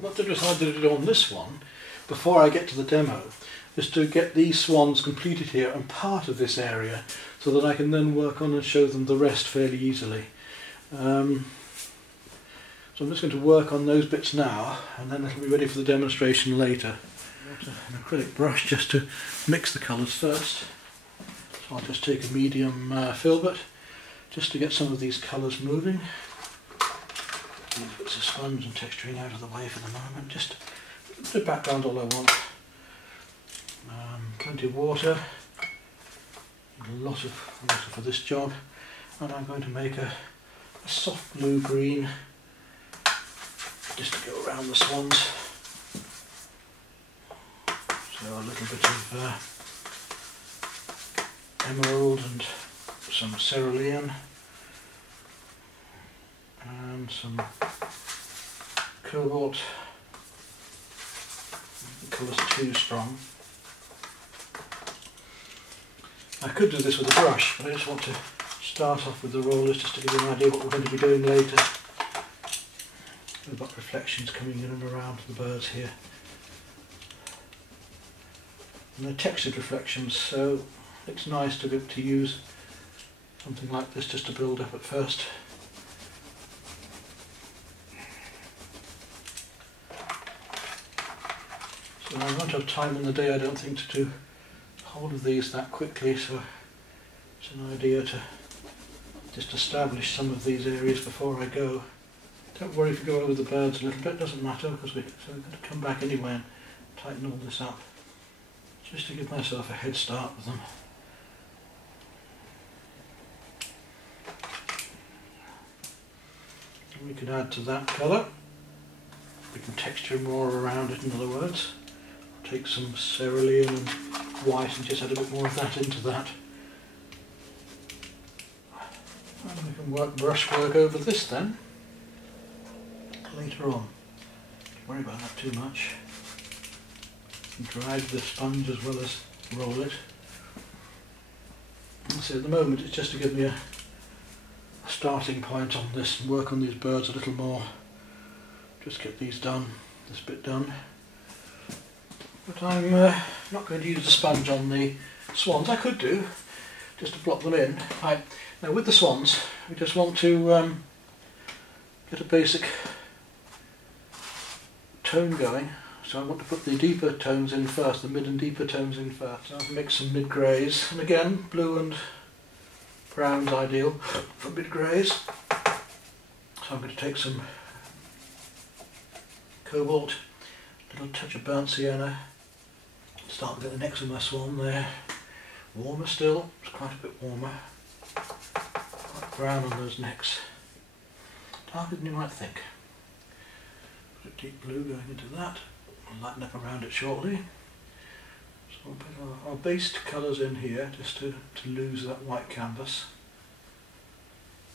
What I decided to do on this one, before I get to the demo, is to get these swans completed here and part of this area, so that I can then work on and show them the rest fairly easily. So I'm just going to work on those bits now, and then it'll be ready for the demonstration later. I've got an acrylic brush just to mix the colours first. So I'll just take a medium filbert just to get some of these colours moving. These bits of sponge and texturing out of the way for the moment. Just the background all I want. Plenty of water. A lot of water for this job. And I'm going to make a soft blue-green just to go around the swans. So a little bit of emerald and some cerulean. And some cobalt. The colour's too strong. I could do this with a brush, but I just want to start off with the rollers just to give you an idea what we're going to be doing later. We've got reflections coming in and around the birds here. And they're textured reflections, so it's nice to be able to use something like this just to build up at first. So I won't have time in the day, I don't think, to do hold of these that quickly, so it's an idea to just establish some of these areas before I go. Don't worry if you go over the birds a little bit, doesn't matter, because we're going to come back anyway and tighten all this up, just to give myself a head start with them. And we can add to that colour, we can texture more around it, in other words. Take some cerulean and white and just add a bit more of that into that. And we can work brushwork over this then, later on. Don't worry about that too much. Drag the sponge as well as roll it. So at the moment it's just to give me a starting point on this and work on these birds a little more. Just get these done, this bit done. But I'm not going to use the sponge on the swans. I could do, just to block them in. Right. Now with the swans, we just want to get a basic tone going. So I want to put the deeper tones in first, the mid and deeper tones in first. So I'll mix some mid-greys, and again, blue and brown's ideal for mid-greys. So I'm going to take some cobalt, a little touch of burnt sienna. Start with the necks of my swan there. Warmer still, it's quite a bit warmer. Quite brown on those necks. Darker than you might think. Put a deep blue going into that. I'll lighten up around it shortly. So we'll put our base colours in here just to lose that white canvas.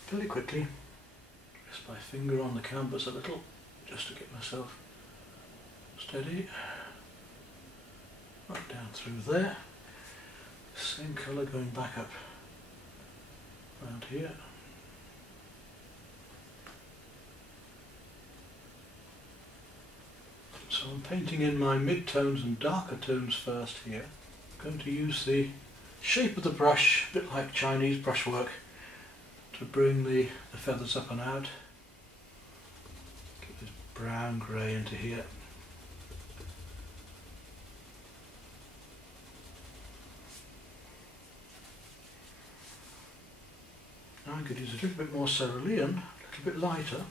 Fairly quickly. Just my finger on the canvas a little, just to get myself steady. Right down through there. Same colour going back up around here. So I'm painting in my mid-tones and darker tones first here. I'm going to use the shape of the brush, a bit like Chinese brushwork, to bring the feathers up and out. Get this brown grey into here. Now I could use a little bit more cerulean, a little bit lighter.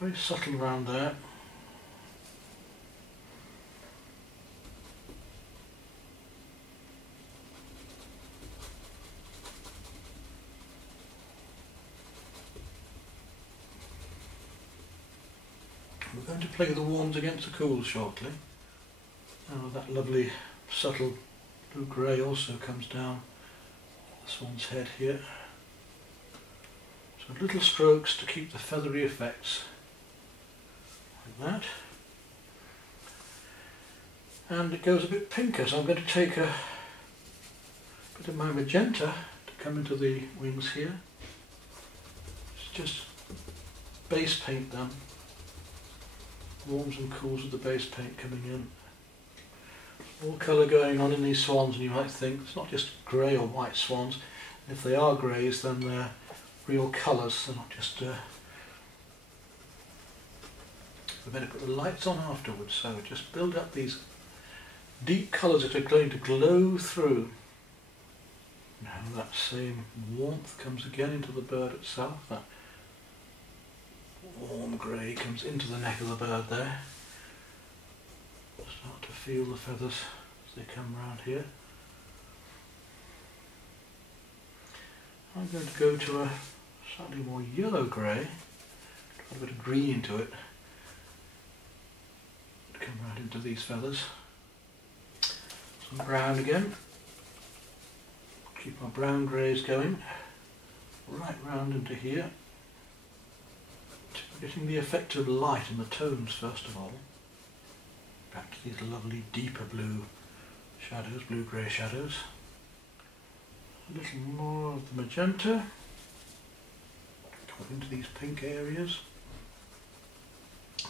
Very subtle around there. We're going to play the warms against the cools shortly. Now that lovely subtle blue grey also comes down the swan's head here. So little strokes to keep the feathery effects, like that. And it goes a bit pinker, so I'm going to take a bit of my magenta to come into the wings here. It's just base paint them. Warms and cools with the base paint coming in. More colour going on in these swans, and you might think it's not just grey or white swans. If they are greys, then they're real colours, they're not just we're going to put the lights on afterwards, so just build up these deep colours that are going to glow through. Now that same warmth comes again into the bird itself. That warm grey comes into the neck of the bird there. Start to feel the feathers as they come round here. I'm going to go to a slightly more yellow grey, put a bit of green into it, to come right into these feathers. Some brown again. Keep our brown greys going right round into here. Getting the effect of light in the tones first of all. Back to these lovely deeper blue shadows, blue-grey shadows. A little more of the magenta. Come into these pink areas.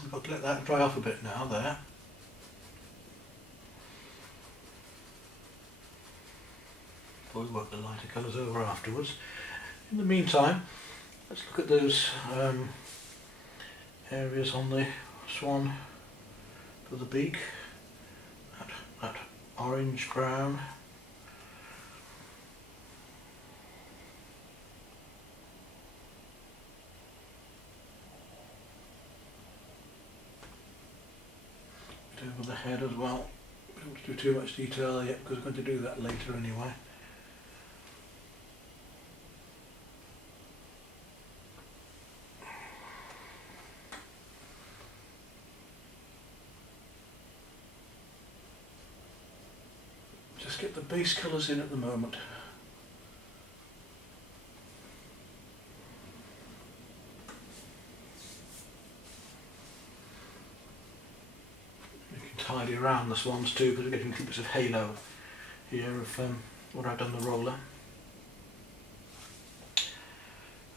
We've got to let that dry off a bit now there. Before we work the lighter colours over afterwards. In the meantime, let's look at those areas on the swan for the beak, that orange brown. Bit over the head as well. We don't want to do too much detail yet because we're going to do that later anyway. Just get the base colours in at the moment. You can tidy around the swans too because we're getting a bit of halo here of where I've done the roller.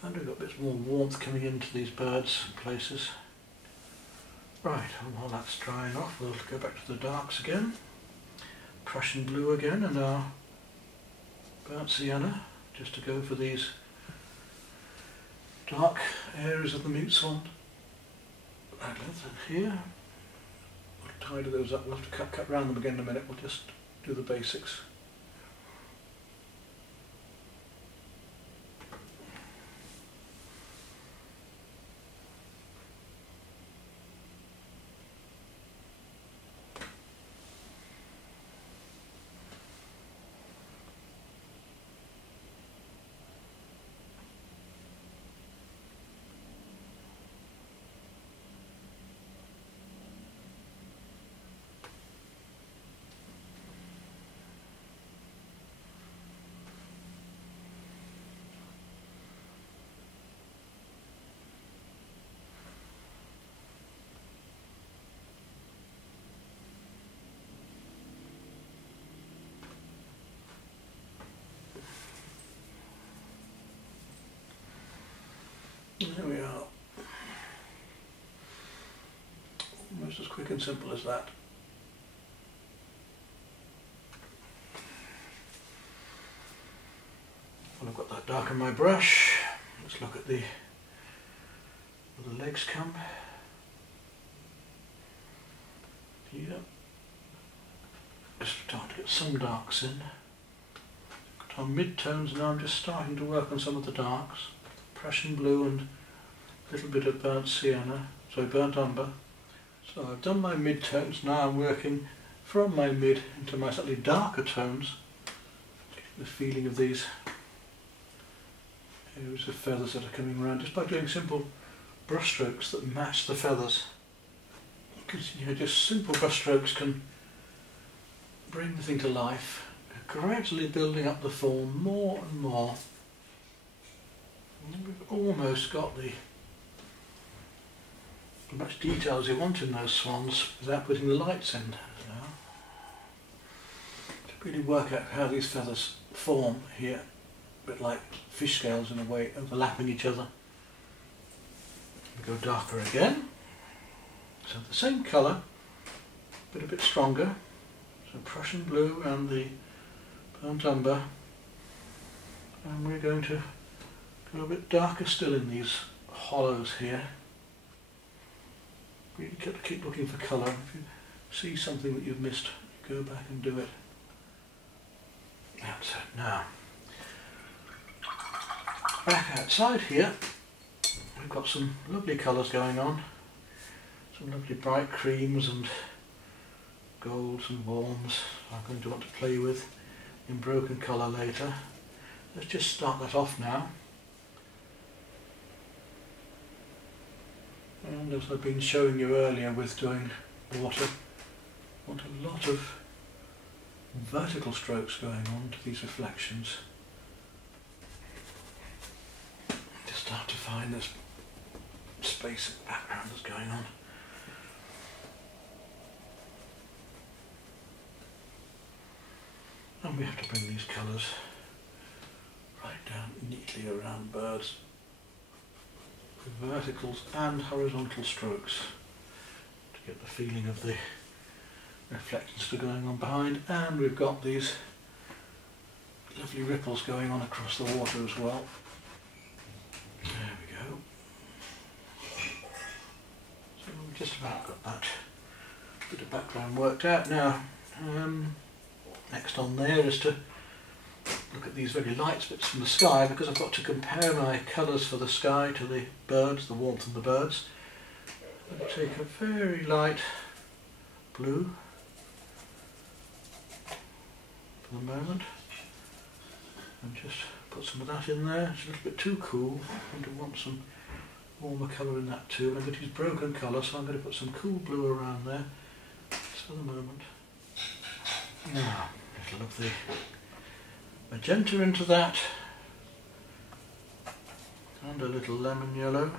And we've got bits more warmth coming into these birds and places. Right, and while that's drying off, we'll go back to the darks again. Prussian blue again and our burnt sienna, just to go for these dark areas of the mute swan. Right, here. We'll tidy those up. We'll have to cut round them again in a minute. We'll just do the basics. There we are. Almost as quick and simple as that. Well, I've got the darken my brush. Let's look at where the legs come. Here. Just start to get some darks in. Got our mid-tones now. I'm just starting to work on some of the darks. Prussian blue and a little bit of burnt sienna, burnt umber. So I've done my mid-tones, now I'm working from my mid into my slightly darker tones. The feeling of these areas of feathers that are coming around just by doing simple brush strokes that match the feathers. Because just simple brush strokes can bring the thing to life, gradually building up the form more and more. And we've almost got as much detail as you want in those swans without putting the lights in now. To really work out how these feathers form here, a bit like fish scales in a way, overlapping each other. We go darker again, so the same colour but a bit stronger, so Prussian blue and the burnt umber, and we're going to go a bit darker still in these hollows here. Really keep looking for colour. If you see something that you've missed, go back and do it. That's it. Now, back outside here, we've got some lovely colours going on. Some lovely bright creams and golds and warms I'm going to want to play with in broken colour later. Let's just start that off now. And as I've been showing you earlier with doing water, I want a lot of vertical strokes going on to these reflections. To start to find this space and background that's going on. And we have to bring these colours right down neatly around birds. Verticals and horizontal strokes to get the feeling of the reflections that are going on behind, and we've got these lovely ripples going on across the water as well. There we go. So we've just about got that bit of background worked out now. Next on there is to look at these very light bits from the sky, because I've got to compare my colours for the sky to the birds, the warmth of the birds. I'm going to take a very light blue for the moment and just put some of that in there. It's a little bit too cool. I'm going to want some warmer colour in that too. And I'm going to use broken colour, so I'm going to put some cool blue around there just for the moment. Now, a little of the magenta into that, and a little lemon yellow,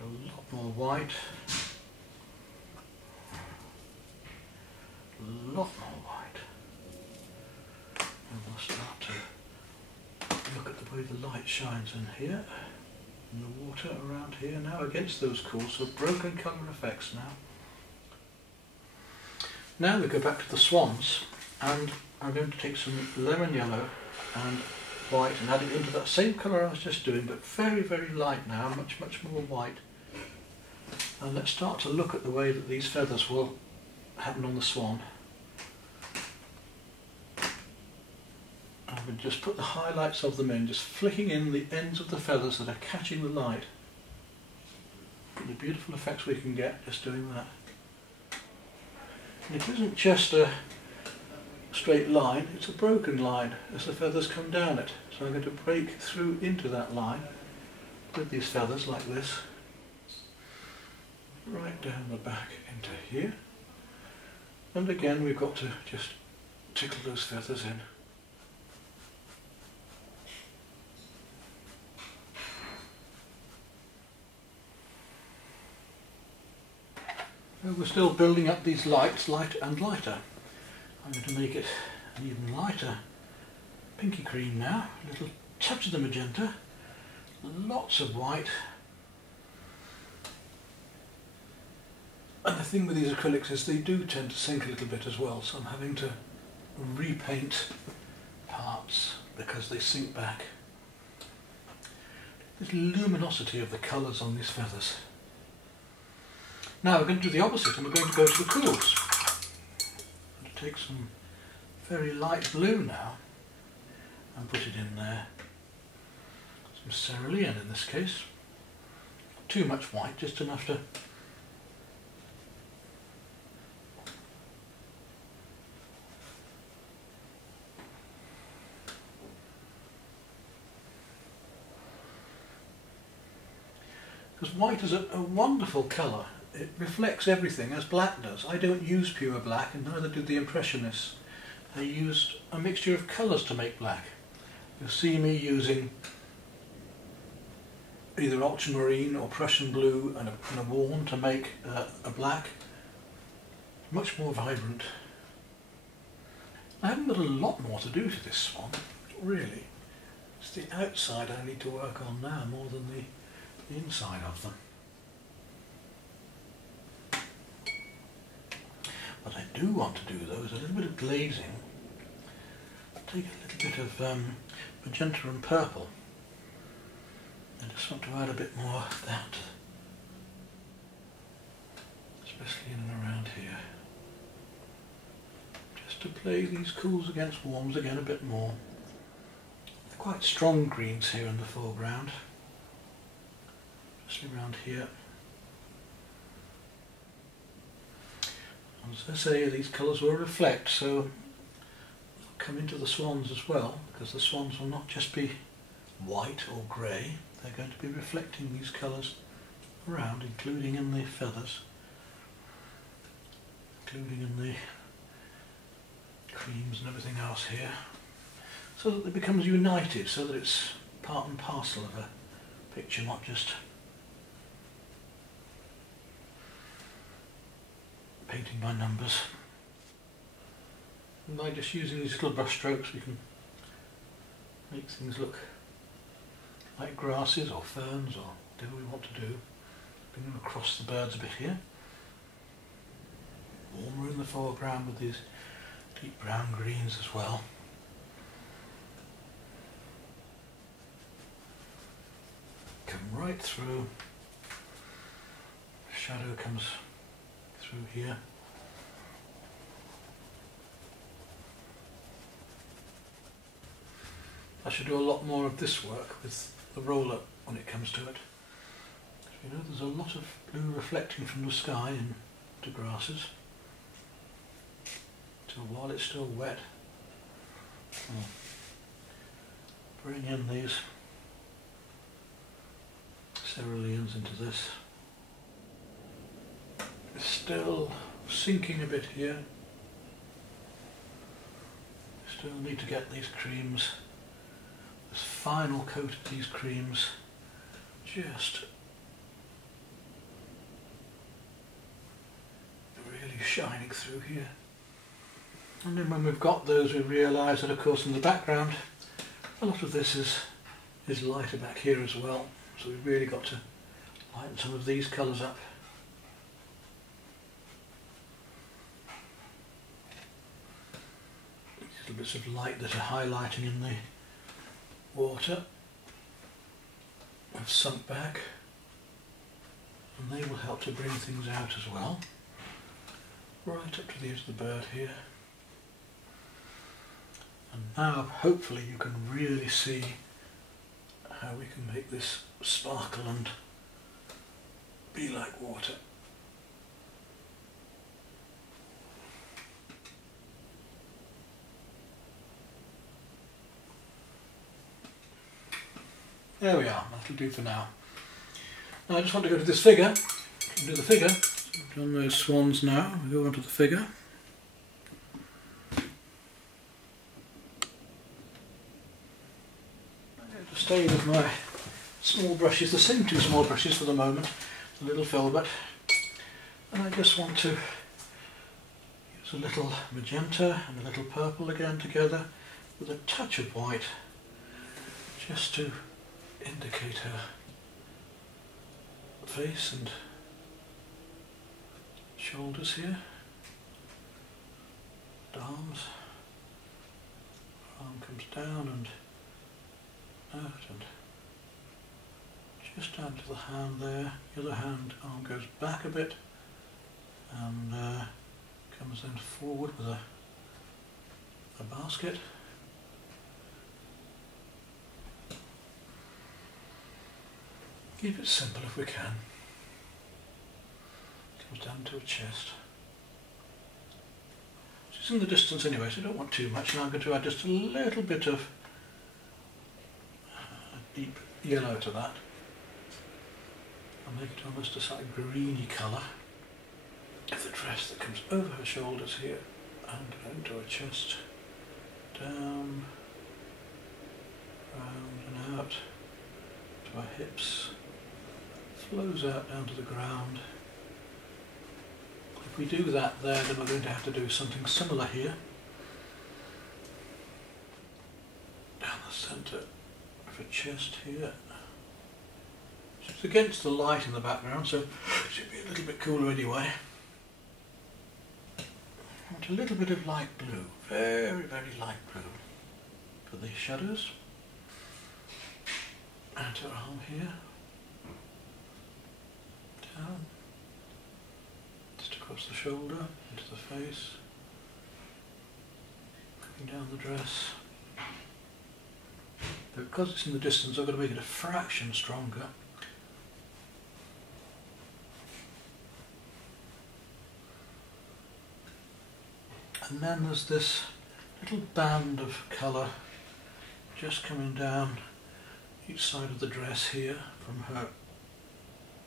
a lot more white, a lot more white, and we'll start to look at the way the light shines in here, and the water around here now against those cool, so broken colour effects now. Now we go back to the swans, and I'm going to take some lemon yellow and white and add it into that same colour I was just doing, but very, very light now, much, much more white. And let's start to look at the way that these feathers will happen on the swan. I would just put the highlights of them in, just flicking in the ends of the feathers that are catching the light. And the beautiful effects we can get just doing that. And it isn't just a straight line, it's a broken line as the feathers come down it. So I'm going to break through into that line with these feathers like this, right down the back into here. And again we've got to just tickle those feathers in. We're still building up these lights, lighter and lighter. I'm going to make it an even lighter pinky cream now, a little touch of the magenta, lots of white. And the thing with these acrylics is they do tend to sink a little bit as well, so I'm having to repaint parts because they sink back. this luminosity of the colours on these feathers. Now we're going to do the opposite, and we're going to go to the cools. I'm going to take some very light blue now and put it in there. Some cerulean in this case. Too much white, just enough to because white is a wonderful colour. It reflects everything as black does. I don't use pure black, and neither did the Impressionists. They used a mixture of colours to make black. You'll see me using either ultramarine or Prussian blue and a warm to make a black. Much more vibrant. I haven't got a lot more to do to this swan, really. It's the outside I need to work on now more than the inside of them. What I do want to do though is a little bit of glazing. Take a little bit of magenta and purple. I just want to add a bit more of that, especially in and around here. Just to play these cools against warms again a bit more. They're quite strong greens here in the foreground. Especially around here. As I say, these colours will reflect, so they'll come into the swans as well, because the swans will not just be white or grey, they're going to be reflecting these colours around, including in the feathers, including in the creams and everything else here, so that it becomes united, so that it's part and parcel of a picture, not just painting by numbers. And by just using these little brush strokes we can make things look like grasses or ferns or whatever we want to do. Bring them across the birds a bit here. Warmer in the foreground with these deep brown greens as well. Come right through. Shadow comes through here. I should do a lot more of this work with the roller when it comes to it. You know, there's a lot of blue reflecting from the sky into grasses. So while it's still wet, I'll bring in these ceruleans into this. It's still sinking a bit here. Still need to get these creams, this final coat of these creams, just really shining through here. And then when we've got those, we realise that of course in the background a lot of this is lighter back here as well, so we've really got to lighten some of these colours up. Little bits of light that are highlighting in the water have sunk back, and they will help to bring things out as well, right up to the edge of the bird here. And now hopefully you can really see how we can make this sparkle and be like water. There we are, that'll do for now. Now I just want to go to this figure, and do the figure. So we've done those swans now, we go on to the figure. I'm going to stay with my small brushes, the same two small brushes for the moment, the little filbert. And I just want to use a little magenta and a little purple again together with a touch of white, just to indicate her face and shoulders here, and arms. Her arm comes down and out, and just down to the hand there. The other hand arm goes back a bit and comes then forward with a basket. Keep it simple if we can. Comes down to a chest. It's in the distance anyway, so I don't want too much. Now I'm going to add just a little bit of deep yellow to that. I'll make it almost a sort of greeny colour of the dress that comes over her shoulders here and into her chest, down, round and out to her hips, flows out down to the ground. If we do that there, then we're going to have to do something similar here, down the centre of her chest here. It's against the light in the background, so it should be a little bit cooler anyway. Want a little bit of light blue, very, very light blue for the shadows. And her arm here, down, just across the shoulder, into the face, coming down the dress. But because it's in the distance, I've got to make it a fraction stronger. And then there's this little band of colour just coming down each side of the dress here from her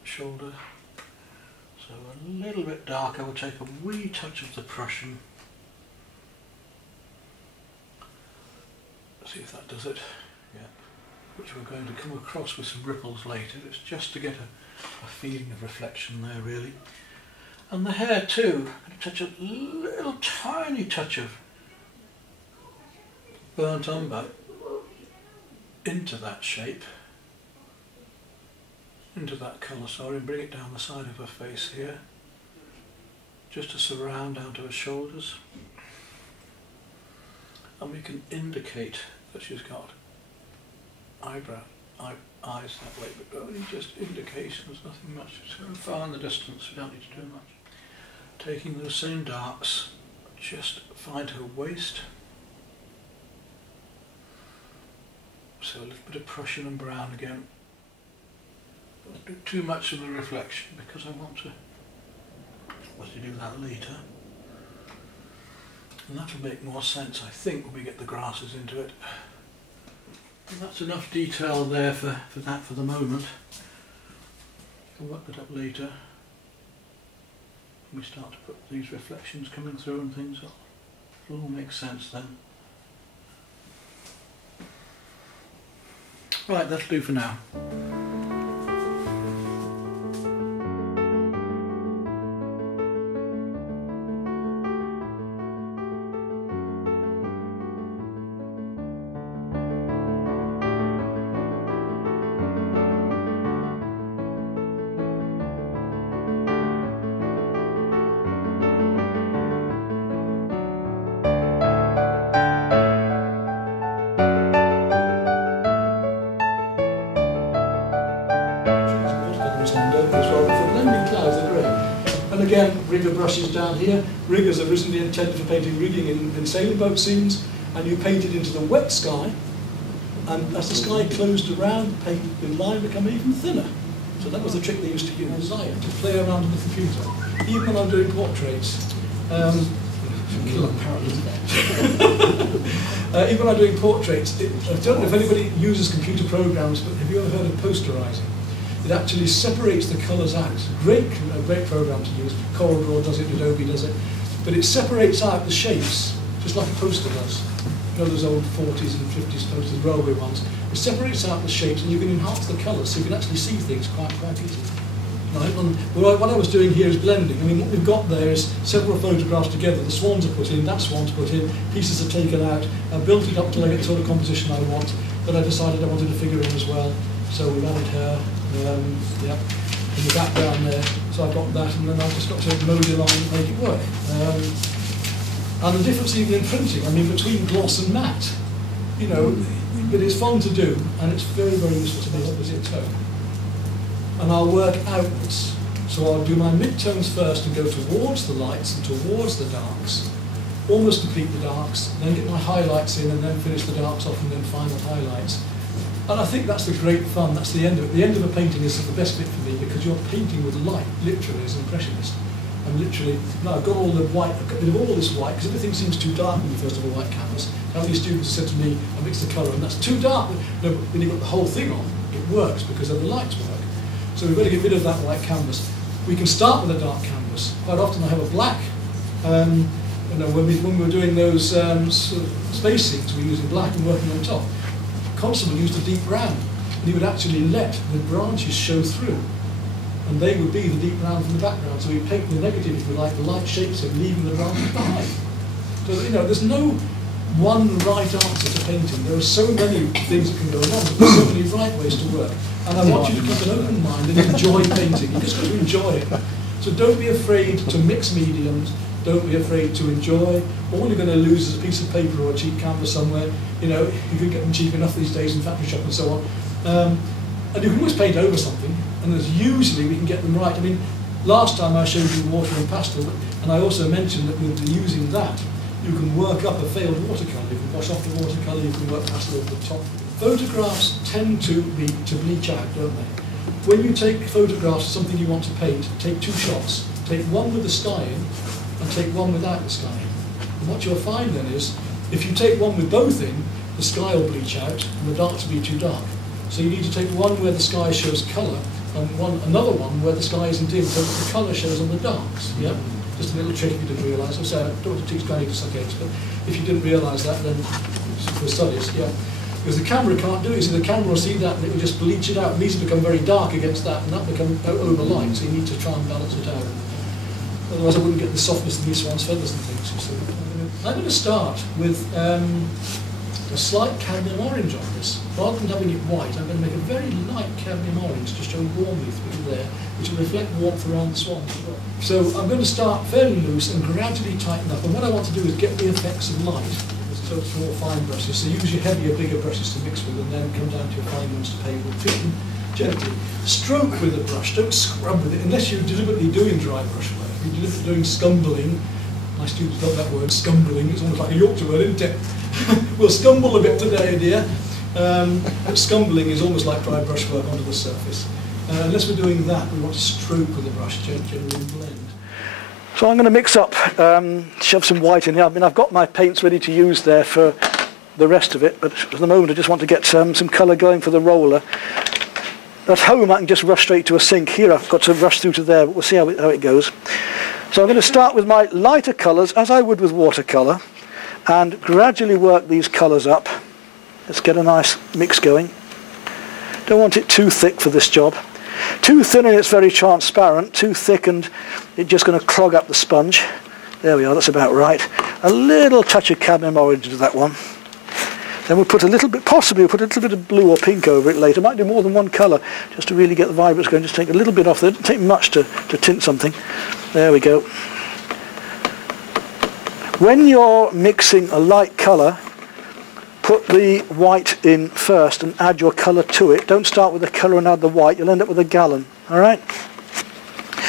shoulder. So a little bit darker, we'll take a wee touch of the Prussian. See if that does it. Yeah. Which we're going to come across with some ripples later. It's just to get a feeling of reflection there really. And the hair too, I'm going to touch a little tiny touch of burnt umber into that shape, into that colour, sorry, and bring it down the side of her face here, just to surround down to her shoulders. And we can indicate that she's got eyes that way, but only just indications, nothing much. It's very far in the distance, we don't need to do much. Taking those same darks, just find her waist. So a little bit of Prussian and brown again. Don't do too much of the reflection because I want to do that later. And that will make more sense, I think, when we get the grasses into it. And that's enough detail there for that for the moment. I'll work that up later. When we start to put these reflections coming through and things, it'll all make sense then. Right, that'll do for now. Again, rigger brushes down here. Riggers are originally intended for painting rigging in sailing boat scenes, and you paint it into the wet sky, and as the sky closed around, the paint in line become even thinner. So that was the trick they used to use, to play around with the computer. Even when I'm doing portraits, even when I'm doing portraits, I don't know if anybody uses computer programs, but have you ever heard of posterizing? It actually separates the colours out. It's a great program to use. CorelDRAW does it, Adobe does it. But it separates out the shapes, just like a poster does. You know those old 40s and 50s posters, railway ones. It separates out the shapes and you can enhance the colours so you can actually see things quite easily. Right? And what I was doing here is blending. I mean, what we've got there is several photographs together. The swans are put in, that swan's put in, pieces are taken out. I built it up until I get the sort of composition I want, but I decided I wanted a figure in as well. So we've added her, in the background there. So I've got that, and then I've just got to mow the line and make it work. And the difference even in printing, I mean, between gloss and matte, you know, but it's fun to do, and it's very, very useful to the opposite tone. and I'll work outwards. So I'll do my midtones first and go towards the lights and towards the darks, almost complete the darks, then get my highlights in and then finish the darks off and then final highlights. And I think that's the great fun, that's the end of it. The end of a painting is the best bit for me because you're painting with light, literally as an impressionist. I'm literally, now I've got all the white, I've got rid of all this white because everything seems too dark when you first have a white canvas. How many students have said to me, I mix the colour and that's too dark. No, but when you've got the whole thing on, it works because then the lights work. So we've got to get rid of that white canvas. We can start with a dark canvas. Quite often I have a black. You know, when we were doing those sort of spacings, we were using black and working on top. Constable used a deep brown, and he would actually let the branches show through, and they would be the deep brown from the background. So we paint the negative, if you like, the light shapes him, leaving the branches behind. So you know, there's no one right answer to painting. There are so many things that can go wrong, but there's so many right ways to work. And I want you to keep an open mind and enjoy painting. You just got to enjoy it. So don't be afraid to mix mediums. Don't be afraid to enjoy. All you're going to lose is a piece of paper or a cheap canvas somewhere. You know, you can get them cheap enough these days in factory shop and so on. And you can always paint over something, and there's usually we can get them right. I mean, last time I showed you water and pastel, and I also mentioned that with using that, you can work up a failed watercolour. You can wash off the watercolour, you can work pastel over the top. Photographs tend to bleach out, don't they? When you take photographs of something you want to paint, take two shots. Take one with the sky in, and take one without the sky. And what you'll find then is, if you take one with both in, the sky will bleach out and the darks will be too dark. So you need to take one where the sky shows colour and another one where the sky isn't in, so that the colour shows on the darks. Yeah? Just a little trick if you didn't realise. I don't want to teach granny to suck eggs, but if you didn't realise that, then for studies, yeah. Because the camera can't do it, so the camera will see that and it will just bleach it out. It needs to become very dark against that, and that becomes over light, so you need to try and balance it out. Otherwise I wouldn't get the softness of these swan's feathers and things. So I'm going to start with a slight cadmium orange on this. Rather than having it white, I'm going to make a very light cadmium orange to show warmth through there, which will reflect warmth around the swans as well. So I'm going to start fairly loose and gradually tighten up. And what I want to do is get the effects of light. So it's more fine brushes. So use your heavier, bigger brushes to mix with, and then come down to your fine ones to paint with. Treat them gently. Stroke with the brush, don't scrub with it, unless you're deliberately doing dry brush work. If you're deliberately doing scumbling, my students love that word, scumbling, it's almost like a Yorkshire word, isn't it? We'll scumble a bit today, dear. But scumbling is almost like dry brush work onto the surface. Unless we're doing that, we want to stroke with the brush, generally blend. So I'm going to mix up, shove some white in here. I mean, I've got my paints ready to use there for the rest of it, but for the moment I just want to get some colour going for the roller. At home I can just rush straight to a sink. Here I've got to rush through to there, but we'll see how it goes. So I'm going to start with my lighter colours, as I would with watercolour, and gradually work these colours up. Let's get a nice mix going. Don't want it too thick for this job. Too thin and it's very transparent, too thick and it's just going to clog up the sponge. There we are, that's about right. A little touch of cadmium orange into that one. Then we'll put a little bit, possibly we'll put a little bit of blue or pink over it later. Might do more than one colour, just to really get the vibrance going. Just take a little bit off there. It doesn't take much to tint something. There we go. When you're mixing a light colour, put the white in first and add your colour to it. Don't start with the colour and add the white. You'll end up with a gallon. All right?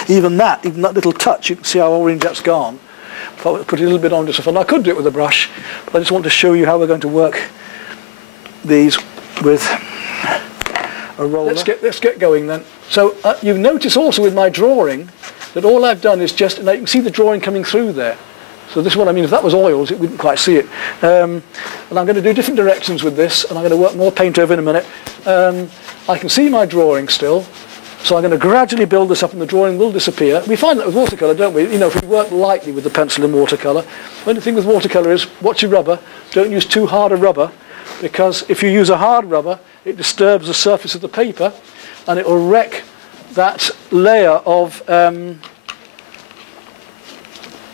Even that little touch, you can see how orange that's gone. Put a little bit on just for fun. I could do it with a brush, but I just want to show you how we're going to work these with a roller. Let's get going then. So you've noticed also with my drawing that all I've done is just, now you can see the drawing coming through there. So this is what I mean. If that was oils, it wouldn't quite see it. And I'm going to do different directions with this, and I'm going to work more paint over in a minute. I can see my drawing still, so I'm going to gradually build this up, and the drawing will disappear. We find that with watercolour, don't we? You know, if we work lightly with the pencil in watercolour, the only thing with watercolour is watch your rubber. Don't use too hard a rubber, because if you use a hard rubber, it disturbs the surface of the paper, and it will wreck that layer of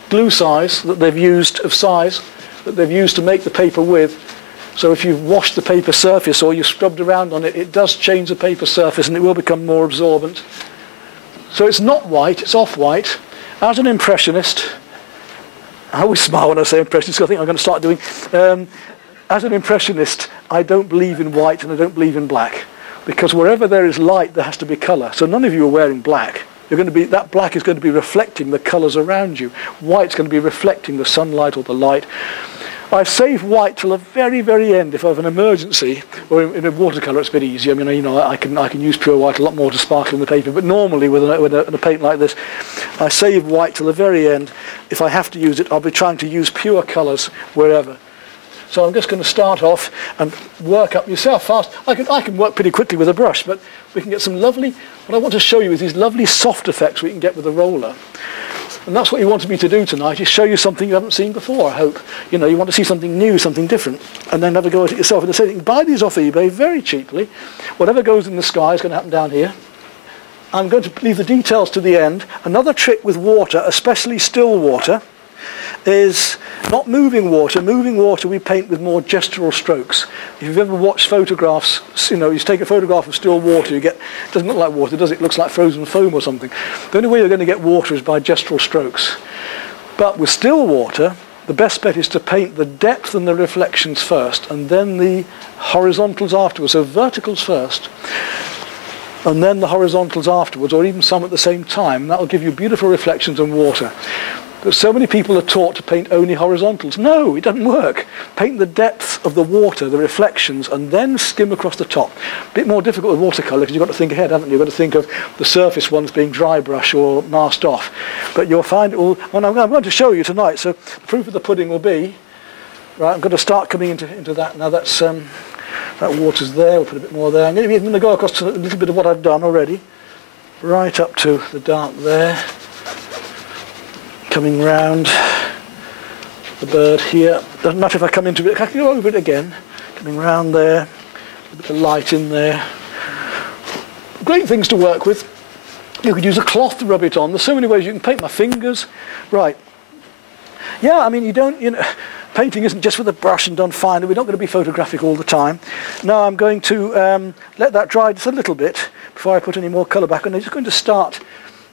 glue size that they've used, that they've used to make the paper with. So if you've washed the paper surface or you've scrubbed around on it, it does change the paper surface and it will become more absorbent. So it's not white, it's off-white. As an impressionist, I always smile when I say impressionist, I think I'm going to start doing. As an impressionist, I don't believe in white and I don't believe in black. because wherever there is light, there has to be colour. So none of you are wearing black. That black is going to be reflecting the colours around you. White's going to be reflecting the sunlight or the light. I save white till the very, very end. If I have an emergency, or in a watercolour, it's a bit easier. I mean, I can use pure white a lot more to sparkle in the paper. But normally, with a paint like this, I save white till the very end. If I have to use it, I'll be trying to use pure colours wherever. So I'm just going to start off and work up. You see how fast I can work pretty quickly with a brush, but we can get some lovely. What I want to show you is these lovely soft effects we can get with a roller. And that's what you wanted me to do tonight, is show you something you haven't seen before, I hope. You know, you want to see something new, something different, and then have a go at it yourself. And you can buy these off eBay very cheaply. Whatever goes in the sky is going to happen down here. I'm going to leave the details to the end. Another trick with water, especially still water, is not moving water. Moving water we paint with more gestural strokes. If you've ever watched photographs, you know, you take a photograph of still water, it doesn't look like water, does it? It looks like frozen foam or something. The only way you're going to get water is by gestural strokes. But with still water, the best bet is to paint the depth and the reflections first, and then the horizontals afterwards. So verticals first, and then the horizontals afterwards, or even some at the same time. And that'll give you beautiful reflections and water. But so many people are taught to paint only horizontals. No, it doesn't work. Paint the depth of the water, the reflections, and then skim across the top. A bit more difficult with watercolour because you've got to think ahead, haven't you? You've got to think of the surface ones being dry brush or masked off. But you'll find it all. Well, I'm going to show you tonight. So the proof of the pudding will be, right, I'm going to start coming into that. Now that's, that water's there. We'll put a bit more there. I'm going to go across to a little bit of what I've done already. Right up to the dark there. Coming round the bird here. Doesn't matter if I come into it, I can go over it again. Coming round there, a bit of light in there. Great things to work with. You could use a cloth to rub it on. There's so many ways you can paint. My fingers. Right. Yeah, I mean, painting isn't just with a brush and done fine. We're not going to be photographic all the time. Now I'm going to let that dry just a little bit before I put any more colour back. And I'm just going to start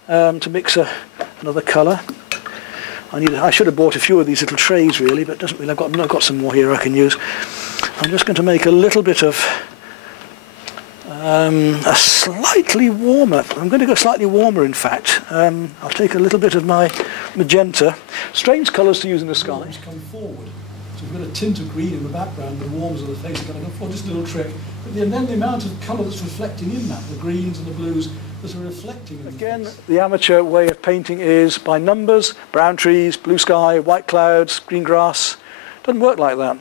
to mix another colour. I should have bought a few of these little trays really, but it doesn't really. I've got some more here I can use. I'm just going to make a little bit of a slightly warmer. I'm going to go slightly warmer, in fact. I'll take a little bit of my magenta. Strange colours to use in the sky. Warms come forward. So we've got a tint of green in the background, the warms of the face are going to come forward. Just a little trick. But then the amount of colour that's reflecting in that, the greens and the blues, that are reflecting in Again, the amateur way of painting is by numbers, brown trees, blue sky, white clouds, green grass. Doesn't work like that.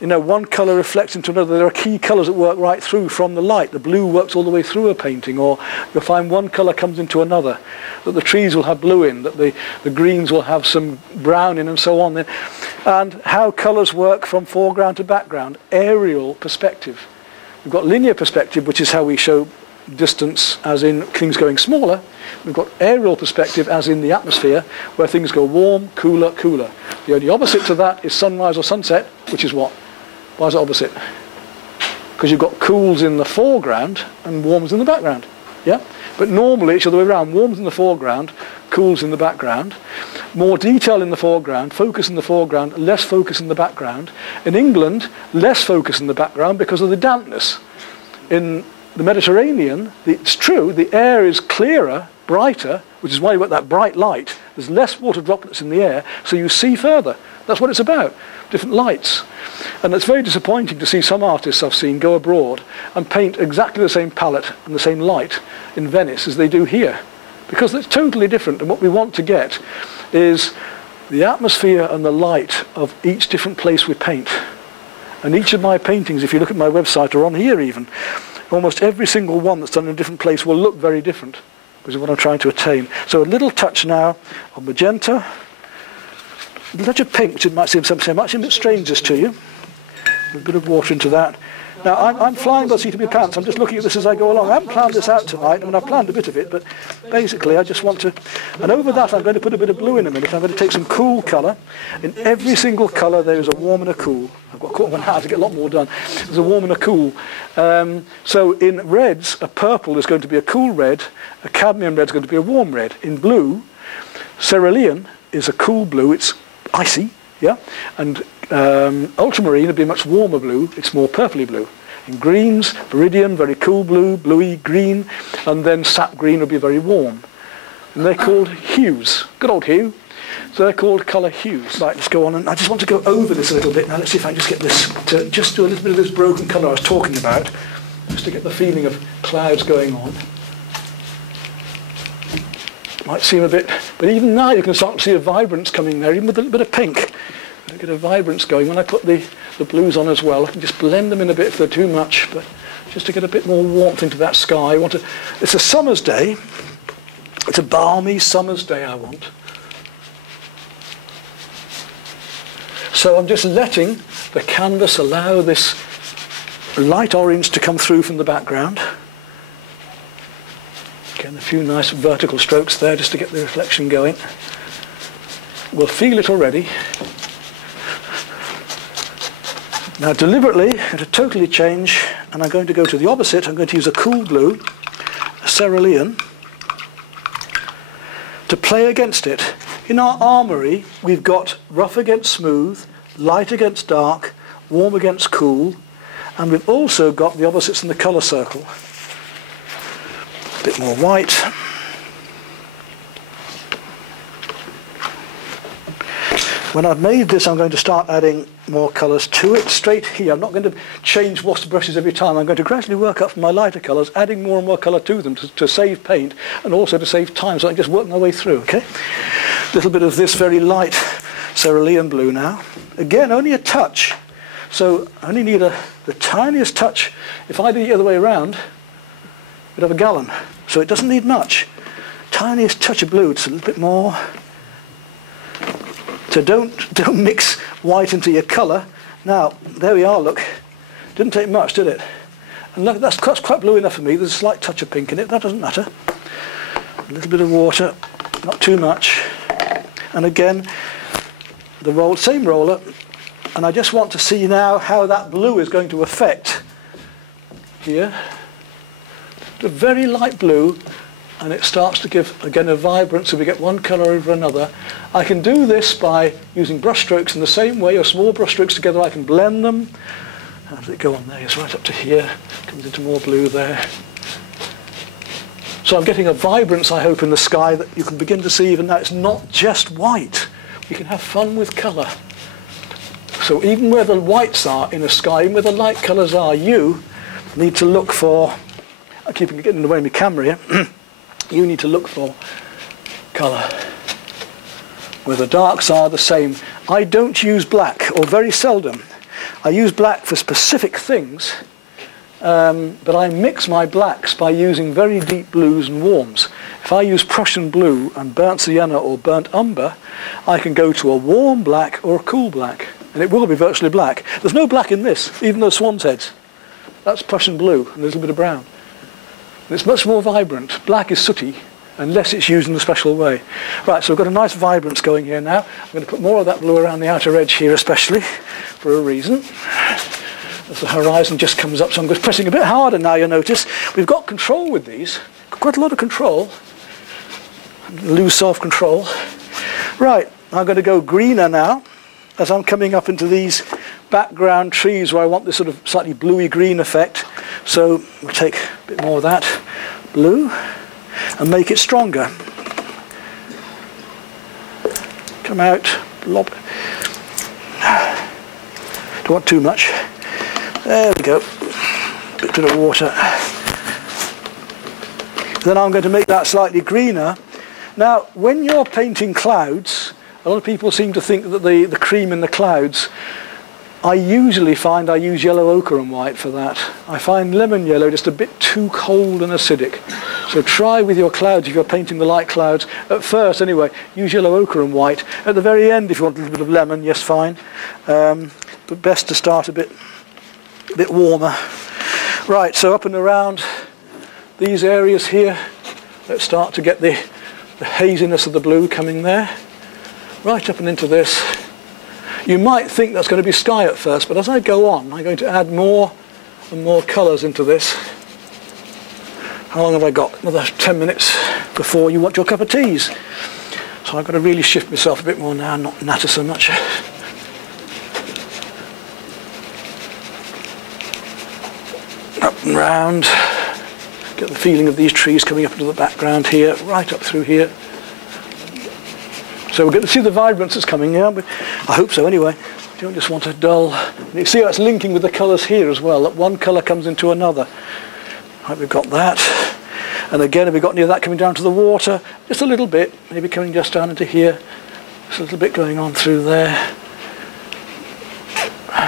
You know, one colour reflects into another. There are key colours that work right through from the light. The blue works all the way through a painting, or you'll find one colour comes into another, that the trees will have blue in, that the greens will have some brown in, and so on. And how colours work from foreground to background. Aerial perspective. We've got linear perspective, which is how we show distance as in things going smaller. We've got aerial perspective as in the atmosphere, where things go warm, cooler, cooler. The only opposite to that is sunrise or sunset, which is what? Why is it opposite? Because you've got cools in the foreground and warms in the background. Yeah? But normally it's the other way around. Warms in the foreground, cools in the background. More detail in the foreground, focus in the foreground, less focus in the background. In England, less focus in the background because of the dampness. In the Mediterranean, it's true, the air is clearer, brighter, which is why you've got that bright light. There's less water droplets in the air, so you see further. That's what it's about, different lights. And it's very disappointing to see some artists I've seen go abroad and paint exactly the same palette and the same light in Venice as they do here, because it's totally different. And what we want to get is the atmosphere and the light of each different place we paint. And each of my paintings, if you look at my website or on here even, almost every single one that's done in a different place will look very different, which is what I'm trying to attain. So a little touch now of magenta, a little touch of pink, which it might seem much a bit strangers to you. A bit of water into that. Now I'm flying by the seat of my pants. I'm just looking at this as I go along. I haven't planned this out tonight. I mean, I've planned a bit of it, but basically I just want to. And over that I'm going to put a bit of blue in a minute. I'm going to take some cool colour. In every single colour there is a warm and a cool. I've got caught on how to get a lot more done. There's a warm and a cool. So in reds, a purple is going to be a cool red. A cadmium red is going to be a warm red. In blue, cerulean is a cool blue. It's icy, yeah, and ultramarine would be a much warmer blue. It's more purpley blue. In greens, viridian, very cool blue, bluey green, and then sap green will be very warm. And they're called hues. Good old hue. So they're called colour hues. Right, let's go on, and I just want to go over this a little bit now. Let's see if I can just get this to just do a little bit of this broken colour I was talking about, just to get the feeling of clouds going on. Might seem a bit, but even now you can start to see a vibrance coming there, even with a little bit of pink. I get a vibrance going. When I put the blues on as well, I can just blend them in a bit if they're too much, but just to get a bit more warmth into that sky. It's a summer's day. It's a balmy summer's day I want. So I'm just letting the canvas allow this light orange to come through from the background. Again, a few nice vertical strokes there just to get the reflection going. We'll feel it already. Now deliberately, I'm going to totally change, and I'm going to go to the opposite. I'm going to use a cool blue, a cerulean, to play against it. In our armoury, we've got rough against smooth, light against dark, warm against cool, and we've also got the opposites in the colour circle. A bit more white. When I've made this, I'm going to start adding more colours to it straight here. I'm not going to change wash brushes every time. I'm going to gradually work up from my lighter colours, adding more and more colour to them to save paint and also to save time, so I can just work my way through, okay? A little bit of this very light cerulean blue now. Again, only a touch. So I only need the tiniest touch. If I did it the other way around, we'd have a gallon. So it doesn't need much. Tiniest touch of blue, it's a little bit more. So don't mix white into your colour. Now, there we are, look. Didn't take much, did it? And look, that's quite blue enough for me. There's a slight touch of pink in it. That doesn't matter. A little bit of water, not too much. And again, the same roller. And I just want to see now how that blue is going to affect here. The very light blue. And it starts to give, again, a vibrance, so we get one colour over another. I can do this by using brush strokes in the same way, or small brush strokes together. I can blend them. How does it go on there? It's right up to here. Comes into more blue there. So I'm getting a vibrance, I hope, in the sky that you can begin to see even now. It's not just white. We can have fun with colour. So even where the whites are in a sky, even where the light colours are, you need to look for, I keep getting in the way of my camera here, you need to look for colour. Where the darks are the same. I don't use black, or very seldom. I use black for specific things, but I mix my blacks by using very deep blues and warms. If I use Prussian blue and burnt sienna or burnt umber, I can go to a warm black or a cool black, and it will be virtually black. There's no black in this, even those swan's heads. That's Prussian blue and a little bit of brown. It's much more vibrant. Black is sooty unless it's used in a special way. Right, so we've got a nice vibrance going here now. I'm going to put more of that blue around the outer edge here especially for a reason. As the horizon just comes up, so I'm just pressing a bit harder now, you'll notice. We've got control with these, quite a lot of control. Lose self-control. Right, I'm going to go greener now as I'm coming up into these background trees where I want this sort of slightly bluey green effect. So we'll take a bit more of that blue and make it stronger. Come out, blob. Don't want too much. There we go. Bit of water. Then I'm going to make that slightly greener. Now, when you're painting clouds, a lot of people seem to think that the cream in the clouds, I usually find I use yellow ochre and white for that. I find lemon yellow just a bit too cold and acidic. So try with your clouds if you're painting the light clouds. At first, anyway, use yellow ochre and white. At the very end, if you want a little bit of lemon, yes, fine. But best to start a bit warmer. Right, so up and around these areas here, let's start to get the haziness of the blue coming there. Right up and into this. You might think that's going to be sky at first, but as I go on, I'm going to add more and more colours into this. How long have I got? Another 10 minutes before you want your cup of teas. So I've got to really shift myself a bit more now, not natter so much. and round. Get the feeling of these trees coming up into the background here, right up through here. So we're going to see the vibrance that's coming here. I hope so anyway. You don't just want a dull... You see how it's linking with the colours here as well, that one colour comes into another. Right, we've got that. And again, have we got any of that coming down to the water? Just a little bit, maybe coming just down into here. Just a little bit going on through there.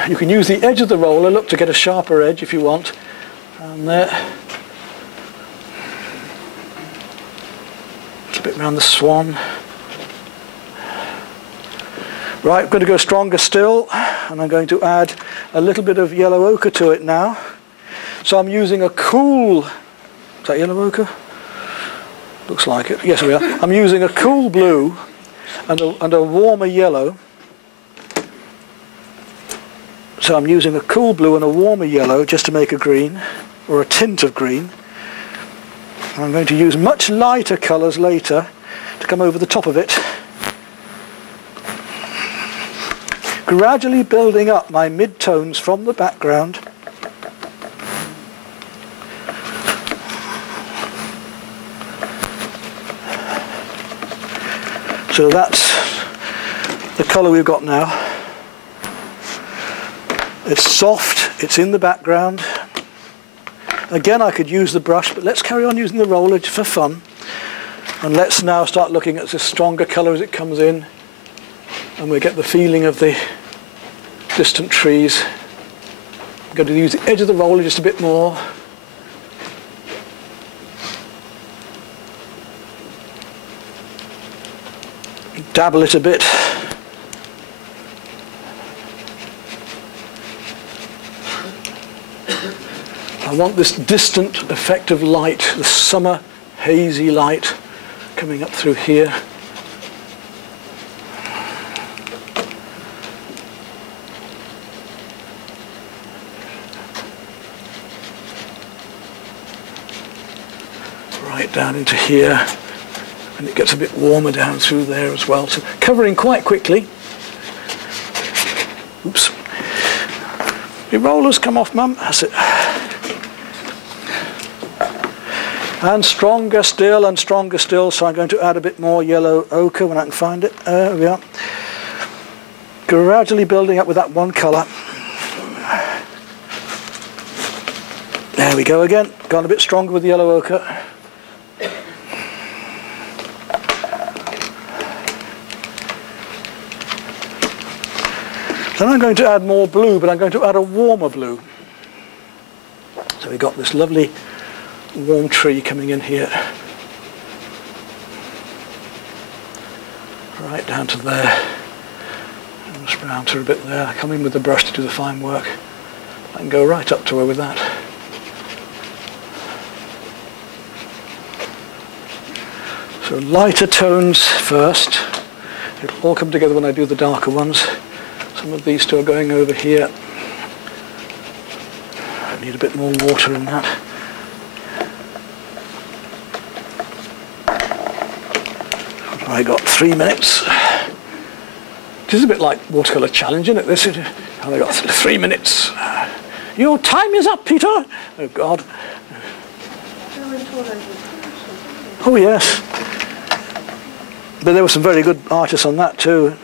You can use the edge of the roller, look, to get a sharper edge if you want. And there. A bit around the swan. Right, I'm going to go stronger still, and I'm going to add a little bit of yellow ochre to it now. So I'm using a cool... Is that yellow ochre? Looks like it. Yes, we are. I'm using a cool blue and a warmer yellow. So I'm using a cool blue and a warmer yellow just to make a green, or a tint of green. And I'm going to use much lighter colours later to come over the top of it. Gradually building up my mid-tones from the background. So that's the colour we've got now. It's soft, it's in the background. Again, I could use the brush, but let's carry on using the roller for fun. And let's now start looking at the stronger colour as it comes in. And we get the feeling of the distant trees. I'm going to use the edge of the roller just a bit more. Dabble it a bit. I want this distant effect of light, the summer hazy light coming up through here. Right down into here, and it gets a bit warmer down through there as well. So covering quite quickly. Oops. Your rollers come off, Mum. That's it. And stronger still, and stronger still, so I'm going to add a bit more yellow ochre when I can find it. There we are. Gradually building up with that one colour. There we go again. Gone a bit stronger with the yellow ochre. Then I'm going to add more blue, but I'm going to add a warmer blue. So we've got this lovely warm tree coming in here. Right down to there. And just round through a bit there. I come in with the brush to do the fine work. I can go right up to her with that. So lighter tones first. It'll all come together when I do the darker ones. Some of these two are going over here. I need a bit more water in that. I got 3 minutes. This is a bit like watercolour challenge, isn't it? This is, and I got 3 minutes. Your time is up, Peter. Oh God. Oh yes. But there were some very good artists on that too.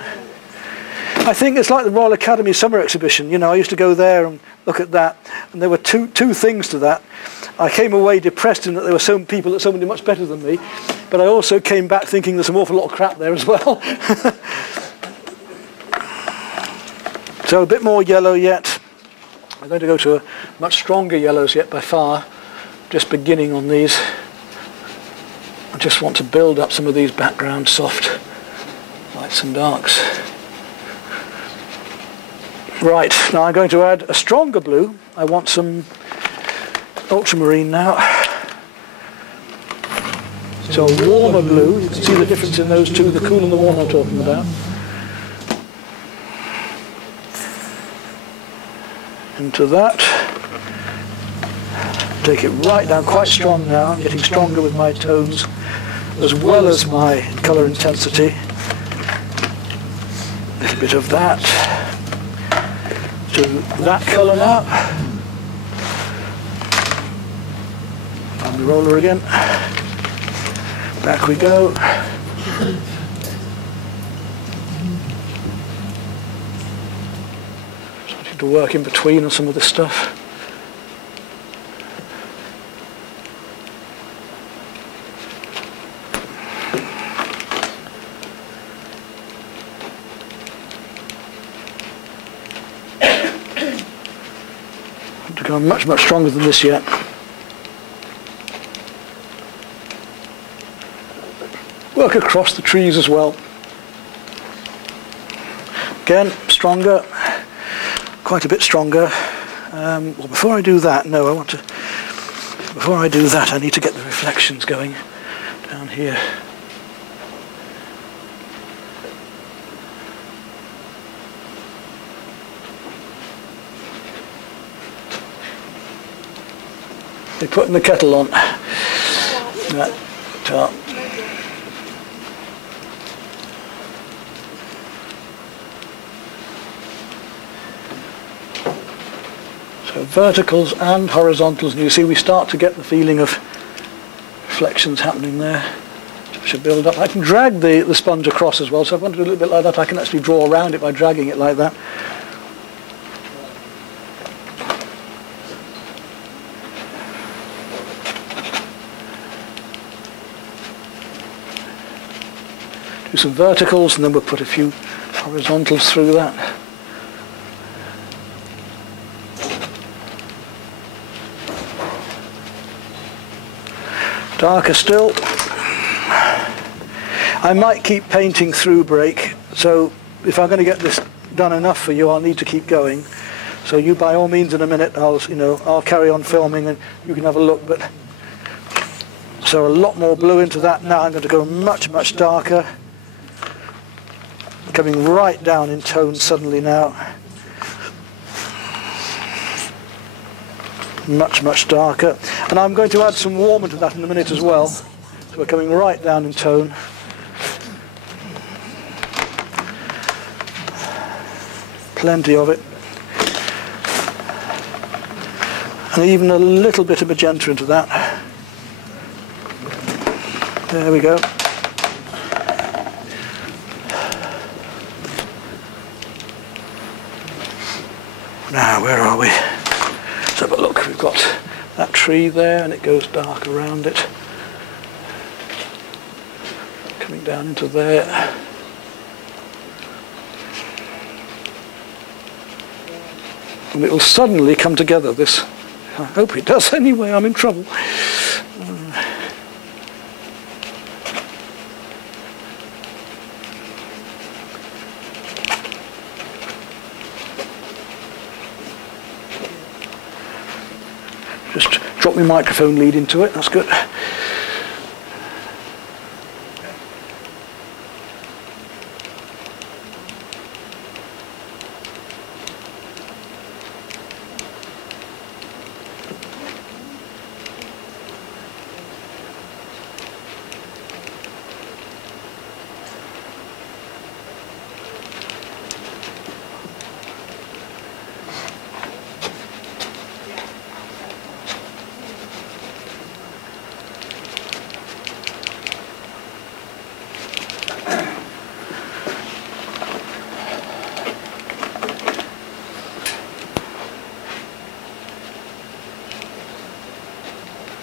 I think it's like the Royal Academy Summer Exhibition. You know, I used to go there and look at that, and there were two things to that. I came away depressed in that there were some people that somebody much better than me, but I also came back thinking there's an awful lot of crap there as well. So a bit more yellow yet. I'm going to go to a much stronger yellows yet by far. Just beginning on these. I just want to build up some of these background soft lights and darks. Right, now I'm going to add a stronger blue. I want some ultramarine now. So a warmer blue. You can see the difference in those two, the cool and the warm I'm talking about. Into that. Take it right down, quite strong now. I'm getting stronger with my tones as well as my colour intensity. A little bit of that. To that colour now. Grab the roller again. Back we go. Starting to work in between on some of this stuff. I'm much stronger than this yet. Work across the trees as well. Again, stronger, quite a bit stronger. Well, before I do that, before I do that, I need to get the reflections going down here. They're putting the kettle on. That top. So verticals and horizontals, and you see we start to get the feeling of reflections happening there. I should build up. I can drag the sponge across as well, so if I want to do a little bit like that, I can actually draw around it by dragging it like that. Do some verticals, and then we'll put a few horizontals through that. Darker still. I might keep painting through break, so if I'm going to get this done enough for you, I'll need to keep going. So you, by all means, in a minute, I'll carry on filming, and you can have a look. But so a lot more blue into that now. I'm going to go much darker. Coming right down in tone suddenly now. Much darker. And I'm going to add some warmer to that in a minute as well. So we're coming right down in tone. Plenty of it. And even a little bit of magenta into that. There we go. Now, where are we? Let's have a look. We've got that tree there, and it goes dark around it. Coming down into there. And it will suddenly come together, this. I hope it does anyway, I'm in trouble. Just drop my microphone lead into it, that's good.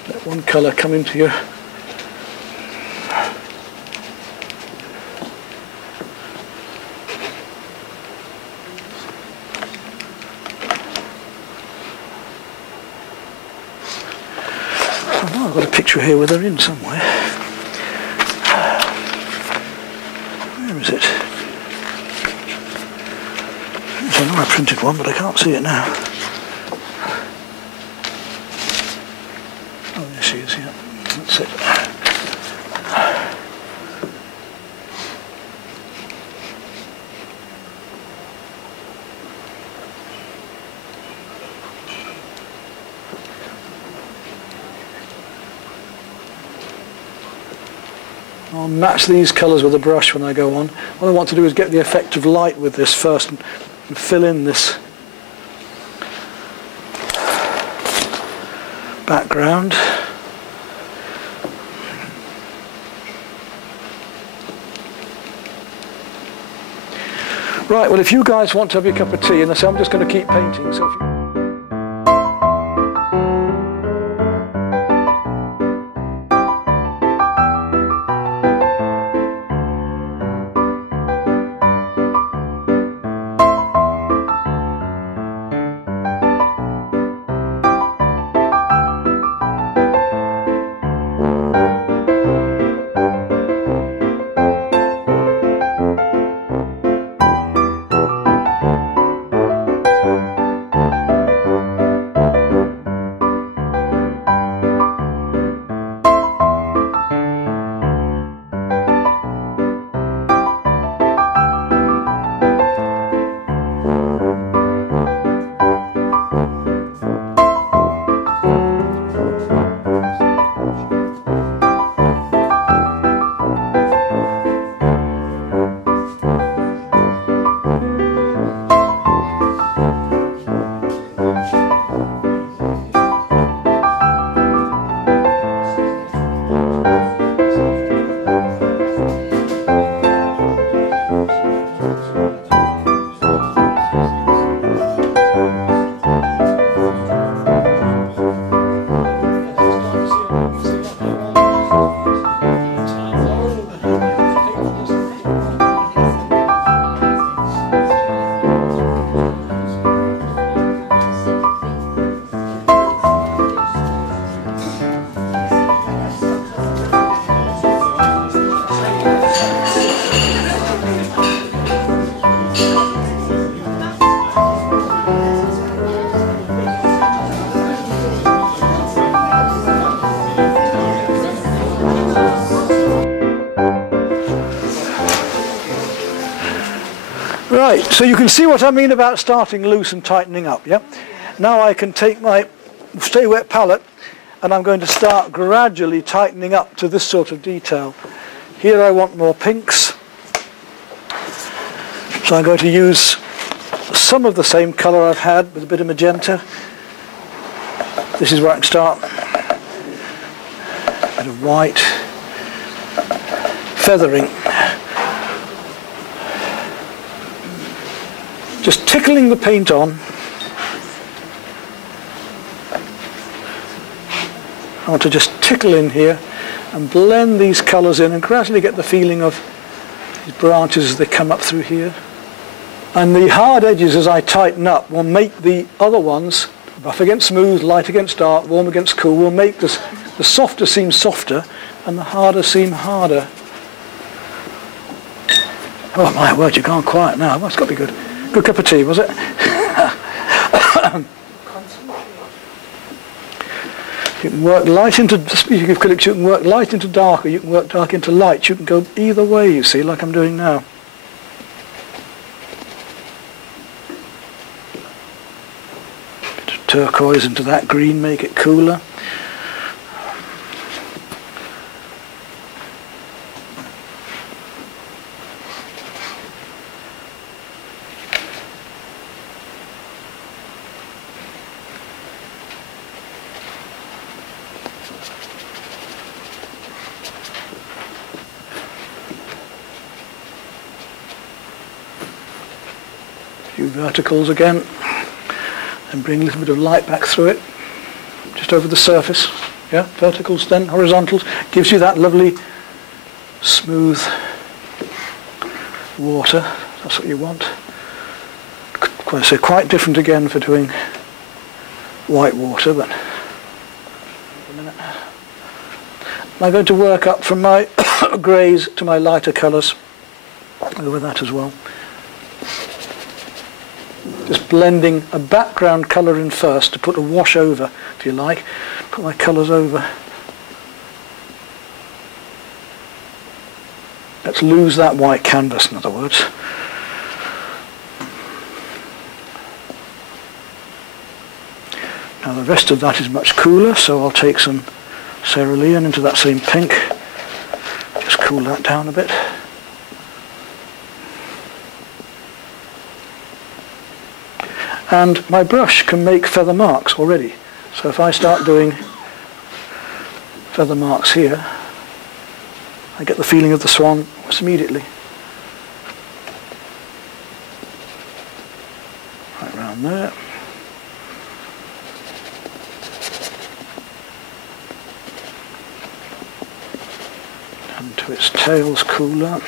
Let one colour come into you. Oh, I've got a picture here with her in somewhere. Where is it? I know I printed one, but I can't see it now. Oh, there she is, yeah. That's it. I'll match these colours with a brush when I go on. What I want to do is get the effect of light with this first and fill in this background. Right, well, if you guys want to have your cup of tea, and I say I'm just going to keep painting, so if you... Right, so you can see what I mean about starting loose and tightening up, yeah? Now I can take my Stay Wet palette and I'm going to start gradually tightening up to this sort of detail. Here I want more pinks, so I'm going to use some of the same colour I've had with a bit of magenta. This is where I can start. A bit of white, feathering. Just tickling the paint on. I want to just tickle in here and blend these colours in and gradually get the feeling of these branches as they come up through here. And the hard edges as I tighten up will make the other ones, rough against smooth, light against dark, warm against cool, will make the softer seem softer and the harder seem harder. Oh my word, you've gone quiet now. Well, it's got to be good. Good cup of tea, was it? You can work light into, speaking of acrylics, you can work light into dark, or you can work dark into light. You can go either way, you see, like I'm doing now. Bit of turquoise into that green, make it cooler. Verticals again, and bring a little bit of light back through it, just over the surface. Yeah, verticals, then horizontals. Gives you that lovely smooth water. That's what you want. So quite different again for doing white water, but a minute. I'm going to work up from my greys to my lighter colours over that as well. Just blending a background colour in first to put a wash over, if you like. Put my colours over. Let's lose that white canvas, in other words. Now the rest of that is much cooler, so I'll take some cerulean into that same pink. Just cool that down a bit. And my brush can make feather marks already. So if I start doing feather marks here, I get the feeling of the swan almost immediately. down there. And to its tail's cooler.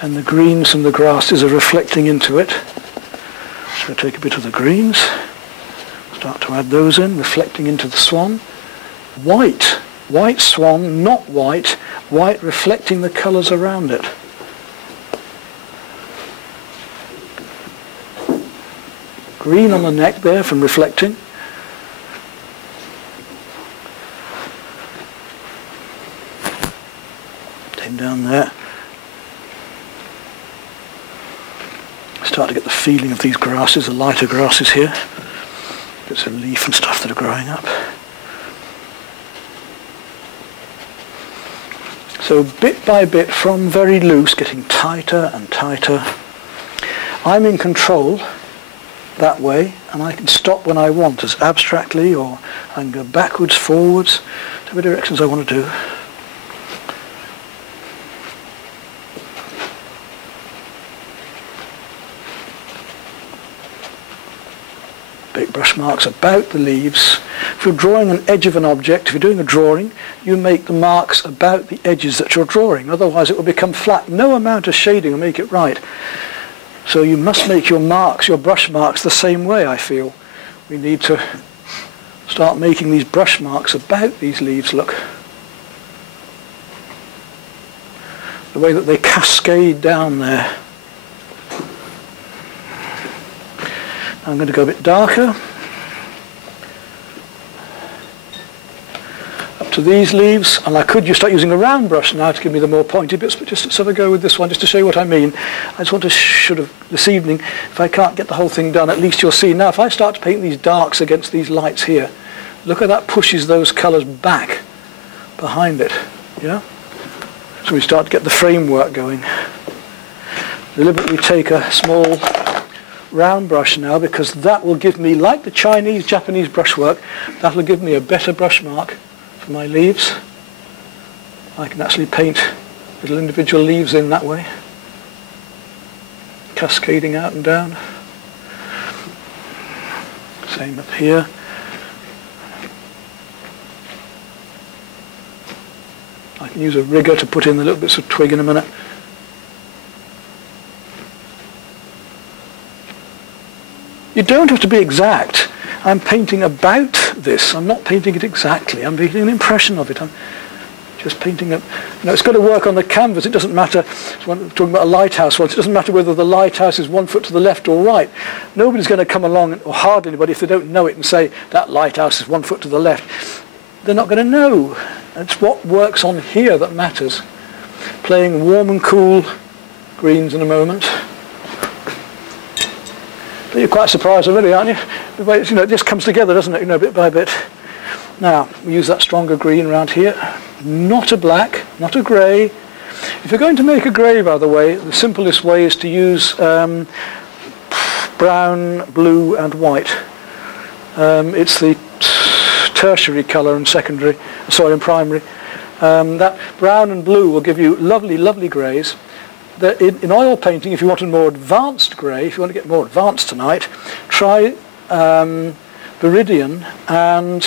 And the greens from the grasses are reflecting into it. So take a bit of the greens, start to add those in, reflecting into the swan. White, white swan, not white, white reflecting the colours around it. Green on the neck there from reflecting. Then down there. Start to get the feeling of these grasses, the lighter grasses here. Bits of leaf and stuff that are growing up. So bit by bit, from very loose, getting tighter and tighter. I'm in control that way, and I can stop when I want, as abstractly, or I can go backwards, forwards, whatever directions I want to do. Big brush marks about the leaves. If you're drawing an edge of an object, if you're doing a drawing, you make the marks about the edges that you're drawing, otherwise it will become flat. No amount of shading will make it right. So you must make your marks, your brush marks, the same way, I feel. We need to start making these brush marks about these leaves, look. The way that they cascade down there. I'm going to go a bit darker. Up to these leaves, and I could just start using a round brush now to give me the more pointy bits, but just sort of go with this one just to show you what I mean. I just want to sort of, this evening, if I can't get the whole thing done, at least you'll see. Now if I start to paint these darks against these lights here, look how that pushes those colours back behind it, yeah? So we start to get the framework going. Deliberately take a small round brush now, because that will give me, like the Chinese, Japanese brushwork, that will give me a better brush mark for my leaves. I can actually paint little individual leaves in that way, cascading out and down. Same up here. I can use a rigger to put in the little bits of twig in a minute. You don't have to be exact. I'm painting about this. I'm not painting it exactly. I'm painting an impression of it. I'm just painting it. You know, it's got to work on the canvas. It doesn't matter. When talking about a lighthouse once, it doesn't matter whether the lighthouse is 1 foot to the left or right. Nobody's going to come along, or hardly anybody, if they don't know it, and say that lighthouse is 1 foot to the left. They're not going to know. It's what works on here that matters. Playing warm and cool greens in a moment. But you're quite surprised already, aren't you? The way it just comes together, doesn't it? Bit by bit. Now, we use that stronger green around here. Not a black, not a grey. If you're going to make a grey, by the way, the simplest way is to use brown, blue and white. It's the tertiary colour and and primary. That brown and blue will give you lovely, lovely greys. In oil painting, if you want a more advanced grey, if you want to get more advanced tonight, try Viridian and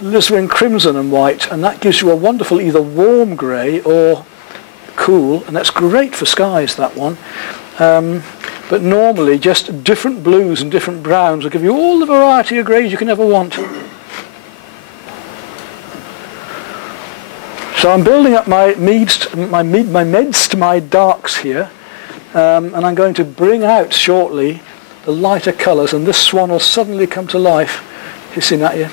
Alizarin crimson and white, and that gives you a wonderful either warm grey or cool, and that's great for skies, that one. But normally just different blues and different browns will give you all the variety of greys you can ever want. So I'm building up my meds to my darks here, and I'm going to bring out shortly the lighter colours, and this swan will suddenly come to life, hissing at you.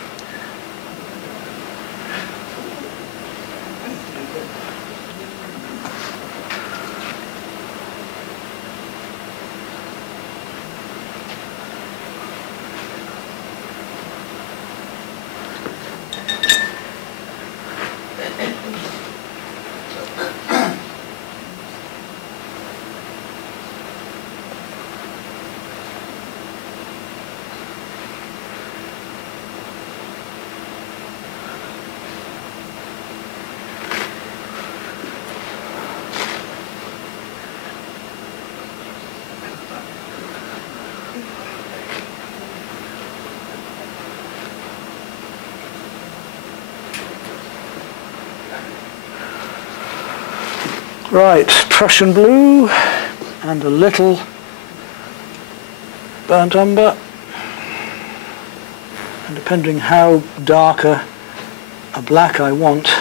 Right, Prussian blue and a little burnt umber. And depending how dark a black I want,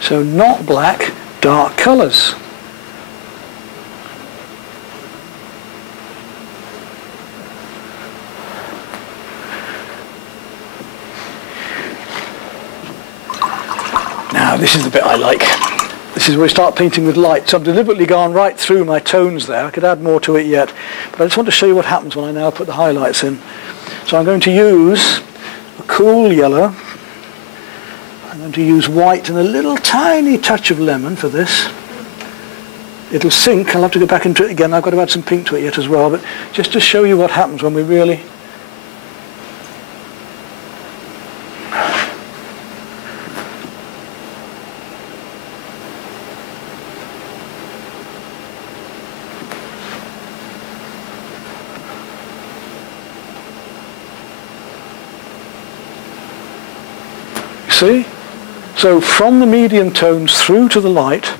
so not black, dark colours. Now this is the bit I like. This is where we start painting with light. So I've deliberately gone right through my tones there. I could add more to it yet, but I just want to show you what happens when I now put the highlights in. So I'm going to use a cool yellow. I'm going to use white and a little tiny touch of lemon for this. It'll sink. I'll have to go back into it again. I've got to add some pink to it yet as well, but just to show you what happens when we really... See? So from the medium tones through to the light,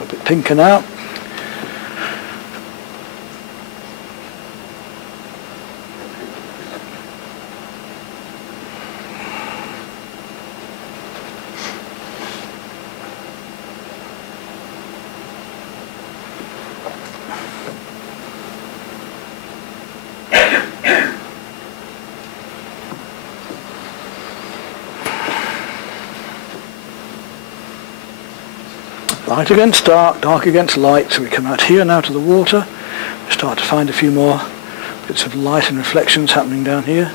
a bit pinker now. Light against dark, dark against light, so we come out here now to the water, we start to find a few more bits of light and reflections happening down here.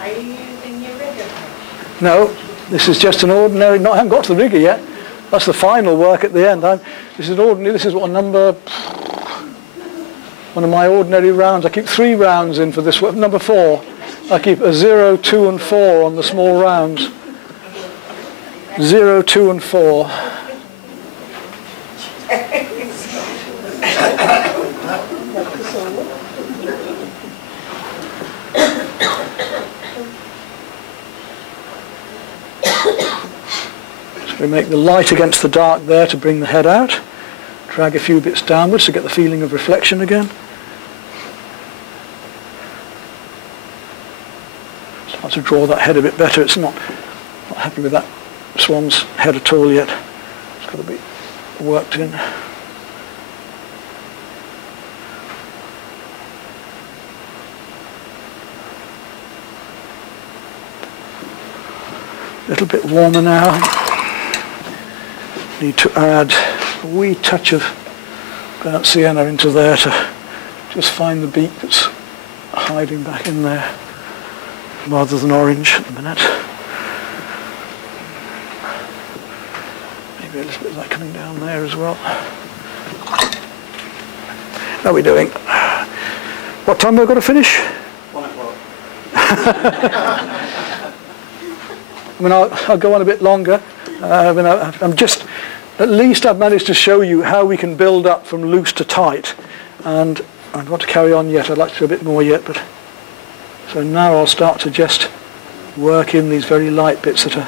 Are you using your rigger? No, this is just an ordinary, I haven't got to the rigger yet. That's the final work at the end. This is ordinary, this is what one of my ordinary rounds. I keep 3 rounds in for this, number 4. I keep a 0, 2 and 4 on the small rounds. 0, 2 and 4. We make the light against the dark there to bring the head out. Drag a few bits downwards to get the feeling of reflection again. Start to draw that head a bit better. It's not happy with that swan's head at all yet. It's got to be worked in. A little bit warmer now. Need to add a wee touch of burnt sienna into there to just find the beak that's hiding back in there, rather than orange at the minute. Maybe a little bit of that coming down there as well. How are we doing? What time have I got to finish? 1 o'clock. I mean, I'll go on a bit longer. I'm just, at least I've managed to show you how we can build up from loose to tight. And I don't want to carry on yet. I'd like to do a bit more yet. But so now I'll start to just work in these very light bits that are...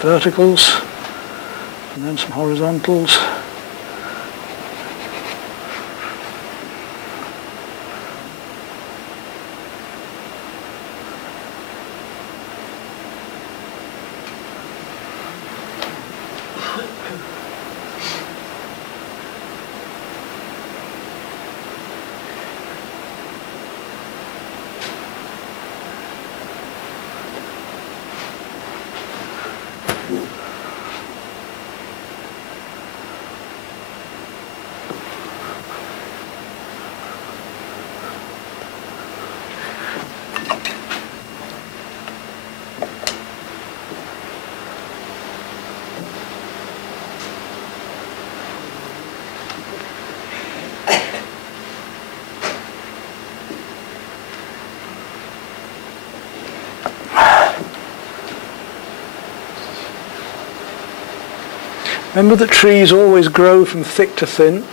verticals, and then some horizontals. Remember that trees always grow from thick to thin.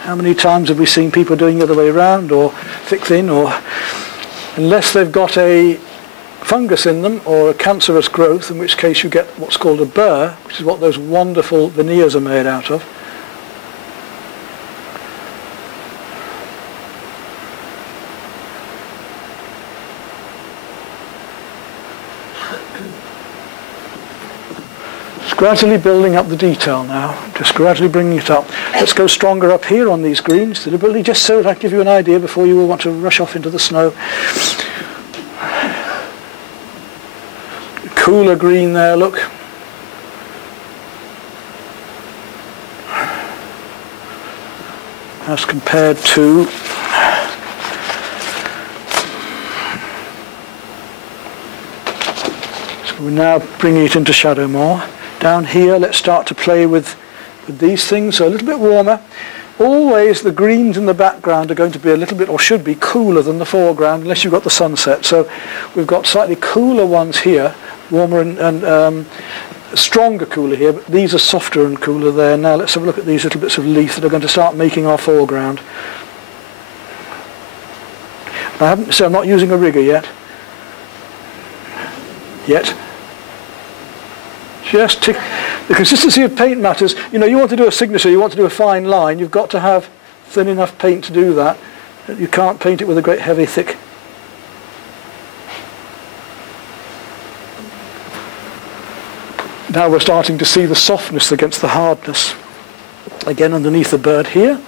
How many times have we seen people doing the other way around, or thick thin, or unless they've got a fungus in them or a cancerous growth, in which case you get what's called a burr, which is what those wonderful veneers are made out of. Gradually building up the detail now, just gradually bringing it up. Let's go stronger up here on these greens deliberately, just so that I give you an idea before you will want to rush off into the snow. Cooler green there, look. As compared to so we're now bringing it into shadow more. Down here, let's start to play with these things, so a little bit warmer. Always the greens in the background are going to be a little bit, or should be, cooler than the foreground, unless you've got the sunset. So we've got slightly cooler ones here, warmer and stronger cooler here, but these are softer and cooler there. Now let's have a look at these little bits of leaf that are going to start making our foreground. I'm not using a rigger yet. Just the consistency of paint matters. You know, you want to do a signature, you want to do a fine line, you've got to have thin enough paint to do that. You can't paint it with a great heavy, thick. Now we're starting to see the softness against the hardness. Again, underneath the bird here,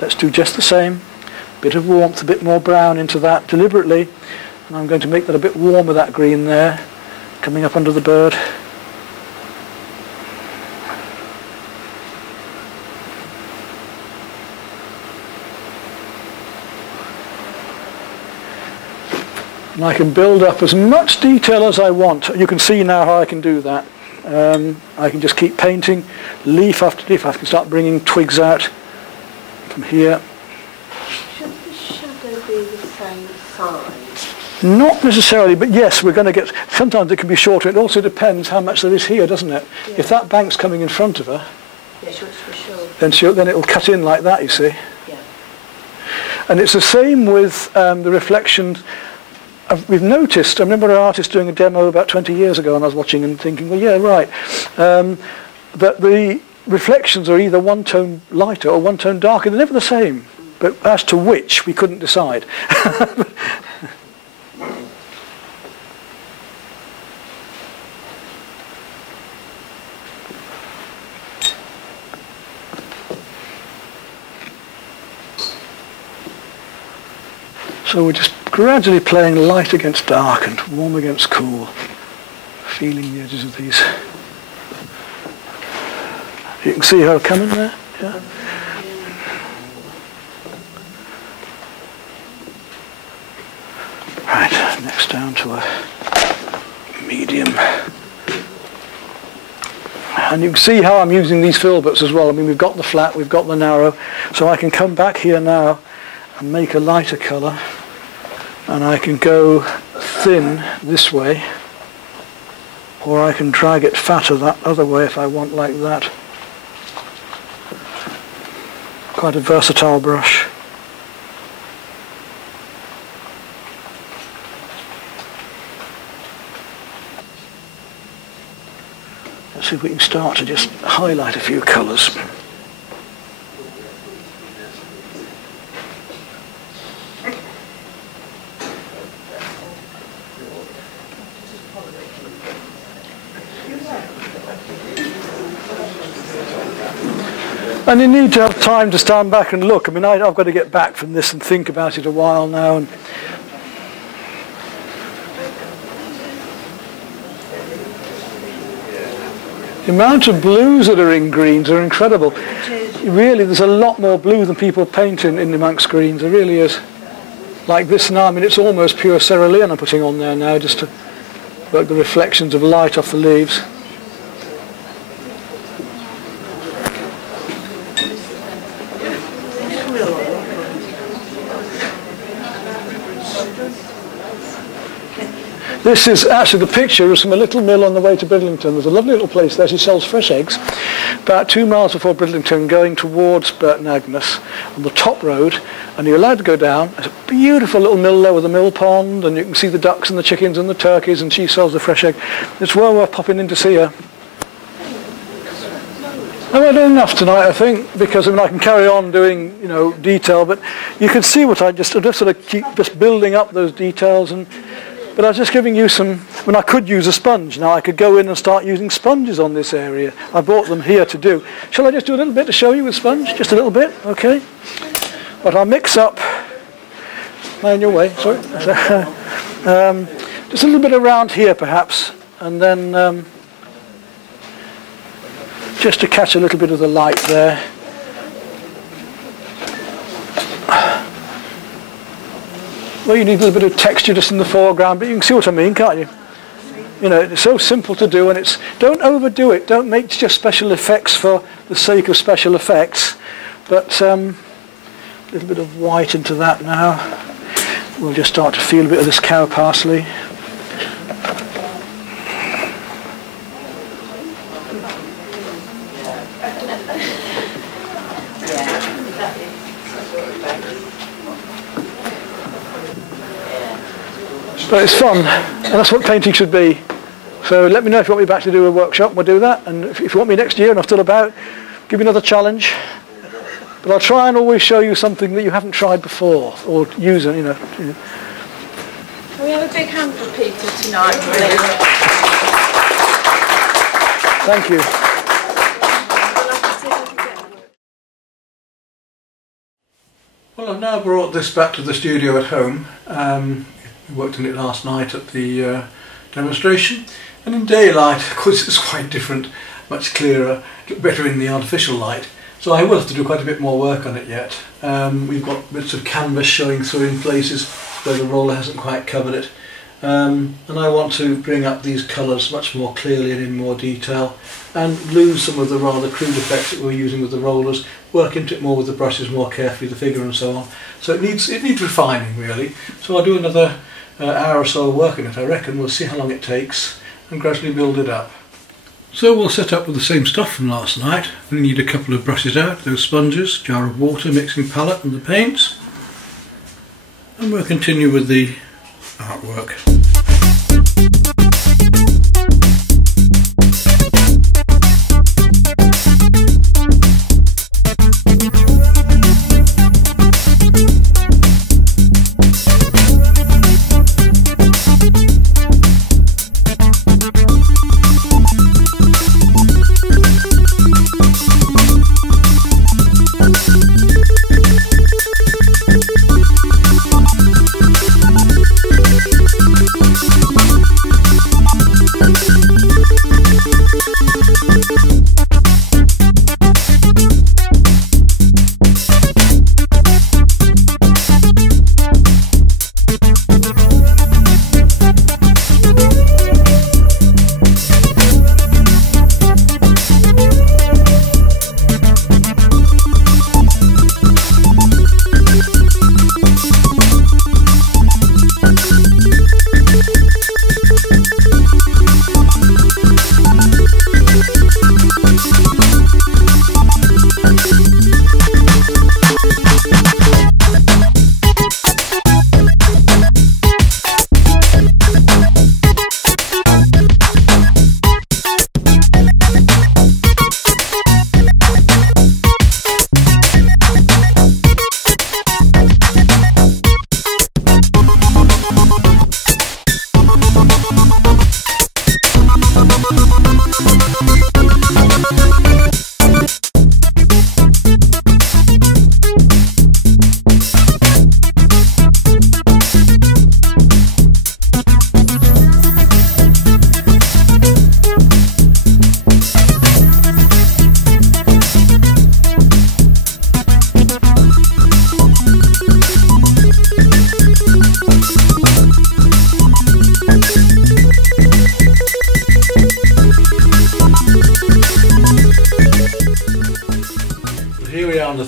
let's do just the same. Bit of warmth, a bit more brown into that deliberately. And I'm going to make that a bit warmer, that green there, coming up under the bird. And I can build up as much detail as I want. You can see now how I can do that. I can just keep painting leaf after leaf. I can start bringing twigs out from here. Should the shadow be the same size? Not necessarily, but yes, we're going to get... Sometimes it can be shorter. It also depends how much there is here, doesn't it? Yeah. If that bank's coming in front of her, yes, for sure. Then it'll cut in like that, you see. Yeah. And it's the same with the reflections. We've noticed, I remember an artist doing a demo about 20 years ago, and I was watching and thinking, well, yeah, right, that the reflections are either one tone lighter or one tone darker. They're never the same, but as to which, we couldn't decide. So we're just gradually playing light against dark and warm against cool, feeling the edges of these. You can see her coming there? Yeah. this down to a medium. And you can see how I'm using these filberts as well. I mean, we've got the flat, we've got the narrow, so I can come back here now and make a lighter colour, and I can go thin this way, or I can drag it fatter that other way if I want, like that. Quite a versatile brush. Let's see if we can start to just highlight a few colours. And you need to have time to stand back and look. I mean, I've got to get back from this and think about it a while now. And the amount of blues that are in greens are incredible. Really, there's a lot more blue than people paint in amongst greens. There really is. Like this now, I mean, it's almost pure cerulean I'm putting on there now, just to work the reflections of light off the leaves. This is actually the picture from a little mill on the way to Bridlington. There's a lovely little place there. She sells fresh eggs. About 2 miles before Bridlington, going towards Burton Agnes, on the top road, and you're allowed to go down. There's a beautiful little mill there with a mill pond, and you can see the ducks and the chickens and the turkeys, and she sells the fresh egg. It's well worth popping in to see her. I've had enough tonight, I think, because I mean I can carry on doing, you know, detail, but you can see what I just sort of keep just building up those details. But I was just giving you some, when I could use a sponge. Now I could go in and start using sponges on this area. I brought them here to do. Shall I just do a little bit to show you with sponge? Just a little bit, okay? But I'll mix up, in your way, sorry. Just a little bit around here perhaps, and then just to catch a little bit of the light there. Well, you need a little bit of texture just in the foreground, but you can see what I mean, can't you? You know, it's so simple to do, and it's, don't overdo it. Don't make just special effects for the sake of special effects. But a little bit of white into that now. We'll just start to feel a bit of this cow parsley. But it's fun, and that's what painting should be. So let me know if you want me back to do a workshop, we'll do that. And if you want me next year and I'm still about, give me another challenge. But I'll try and always show you something that you haven't tried before, or use it, you know. Can we have a big hand for Peter tonight, please? Thank you. Well, I've now brought this back to the studio at home. We worked on it last night at the demonstration, and in daylight, of course, it's quite different, much clearer, better in the artificial light. So I will have to do quite a bit more work on it yet. We've got bits of canvas showing through in places where the roller hasn't quite covered it. And I want to bring up these colours much more clearly and in more detail, and lose some of the rather crude effects that we're using with the rollers, work into it more with the brushes more carefully, the figure and so on. So it needs refining really. So I'll do another hour or so of work in it, I reckon. We'll see how long it takes and gradually build it up. So we'll set up with the same stuff from last night. We need a couple of brushes out, those sponges, jar of water, mixing palette and the paints. And we'll continue with the artwork.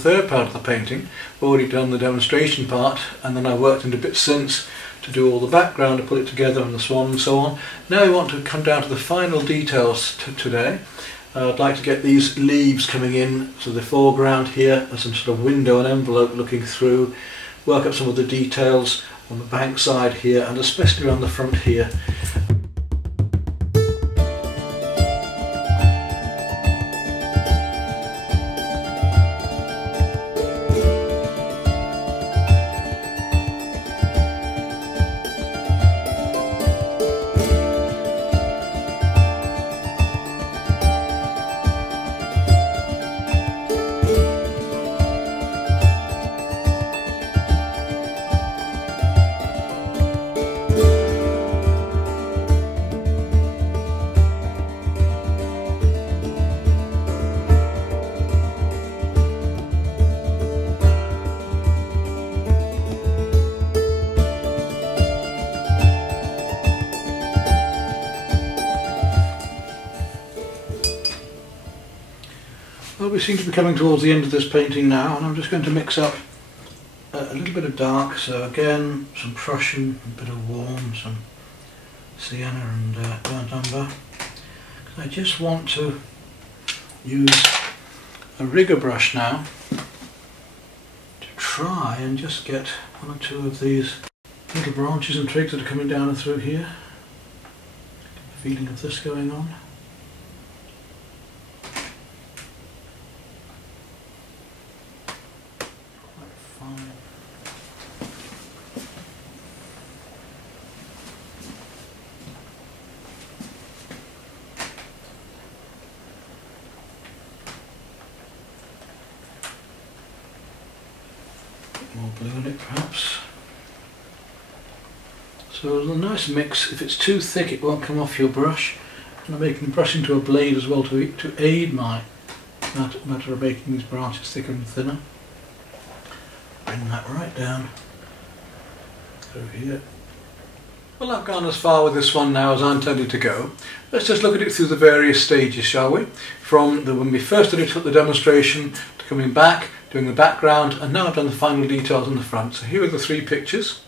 third part of the painting. I've already done the demonstration part, and then I worked into bits since to do all the background, to put it together and the swan and so on. Now I want to come down to the final details today. I'd like to get these leaves coming in to the foreground here as some sort of window and envelope looking through, work up some of the details on the bank side here and especially around the front here. Well, we seem to be coming towards the end of this painting now, and I'm just going to mix up a little bit of dark, so again some Prussian, a bit of warm, some sienna and burnt umber. I just want to use a rigger brush now to try and just get one or two of these little branches and twigs that are coming down and through here. Get the feeling of this going on. More blue in it perhaps. So a nice mix. If it's too thick it won't come off your brush. And I'm making the brush into a blade as well to aid my matter of making these branches thicker and thinner. Bring that right down through here. Well, I've gone as far with this one now as I intended to go. Let's just look at it through the various stages, shall we? From when we first did it at the demonstration to coming back, doing the background, and now I've done the final details on the front. So here are the three pictures.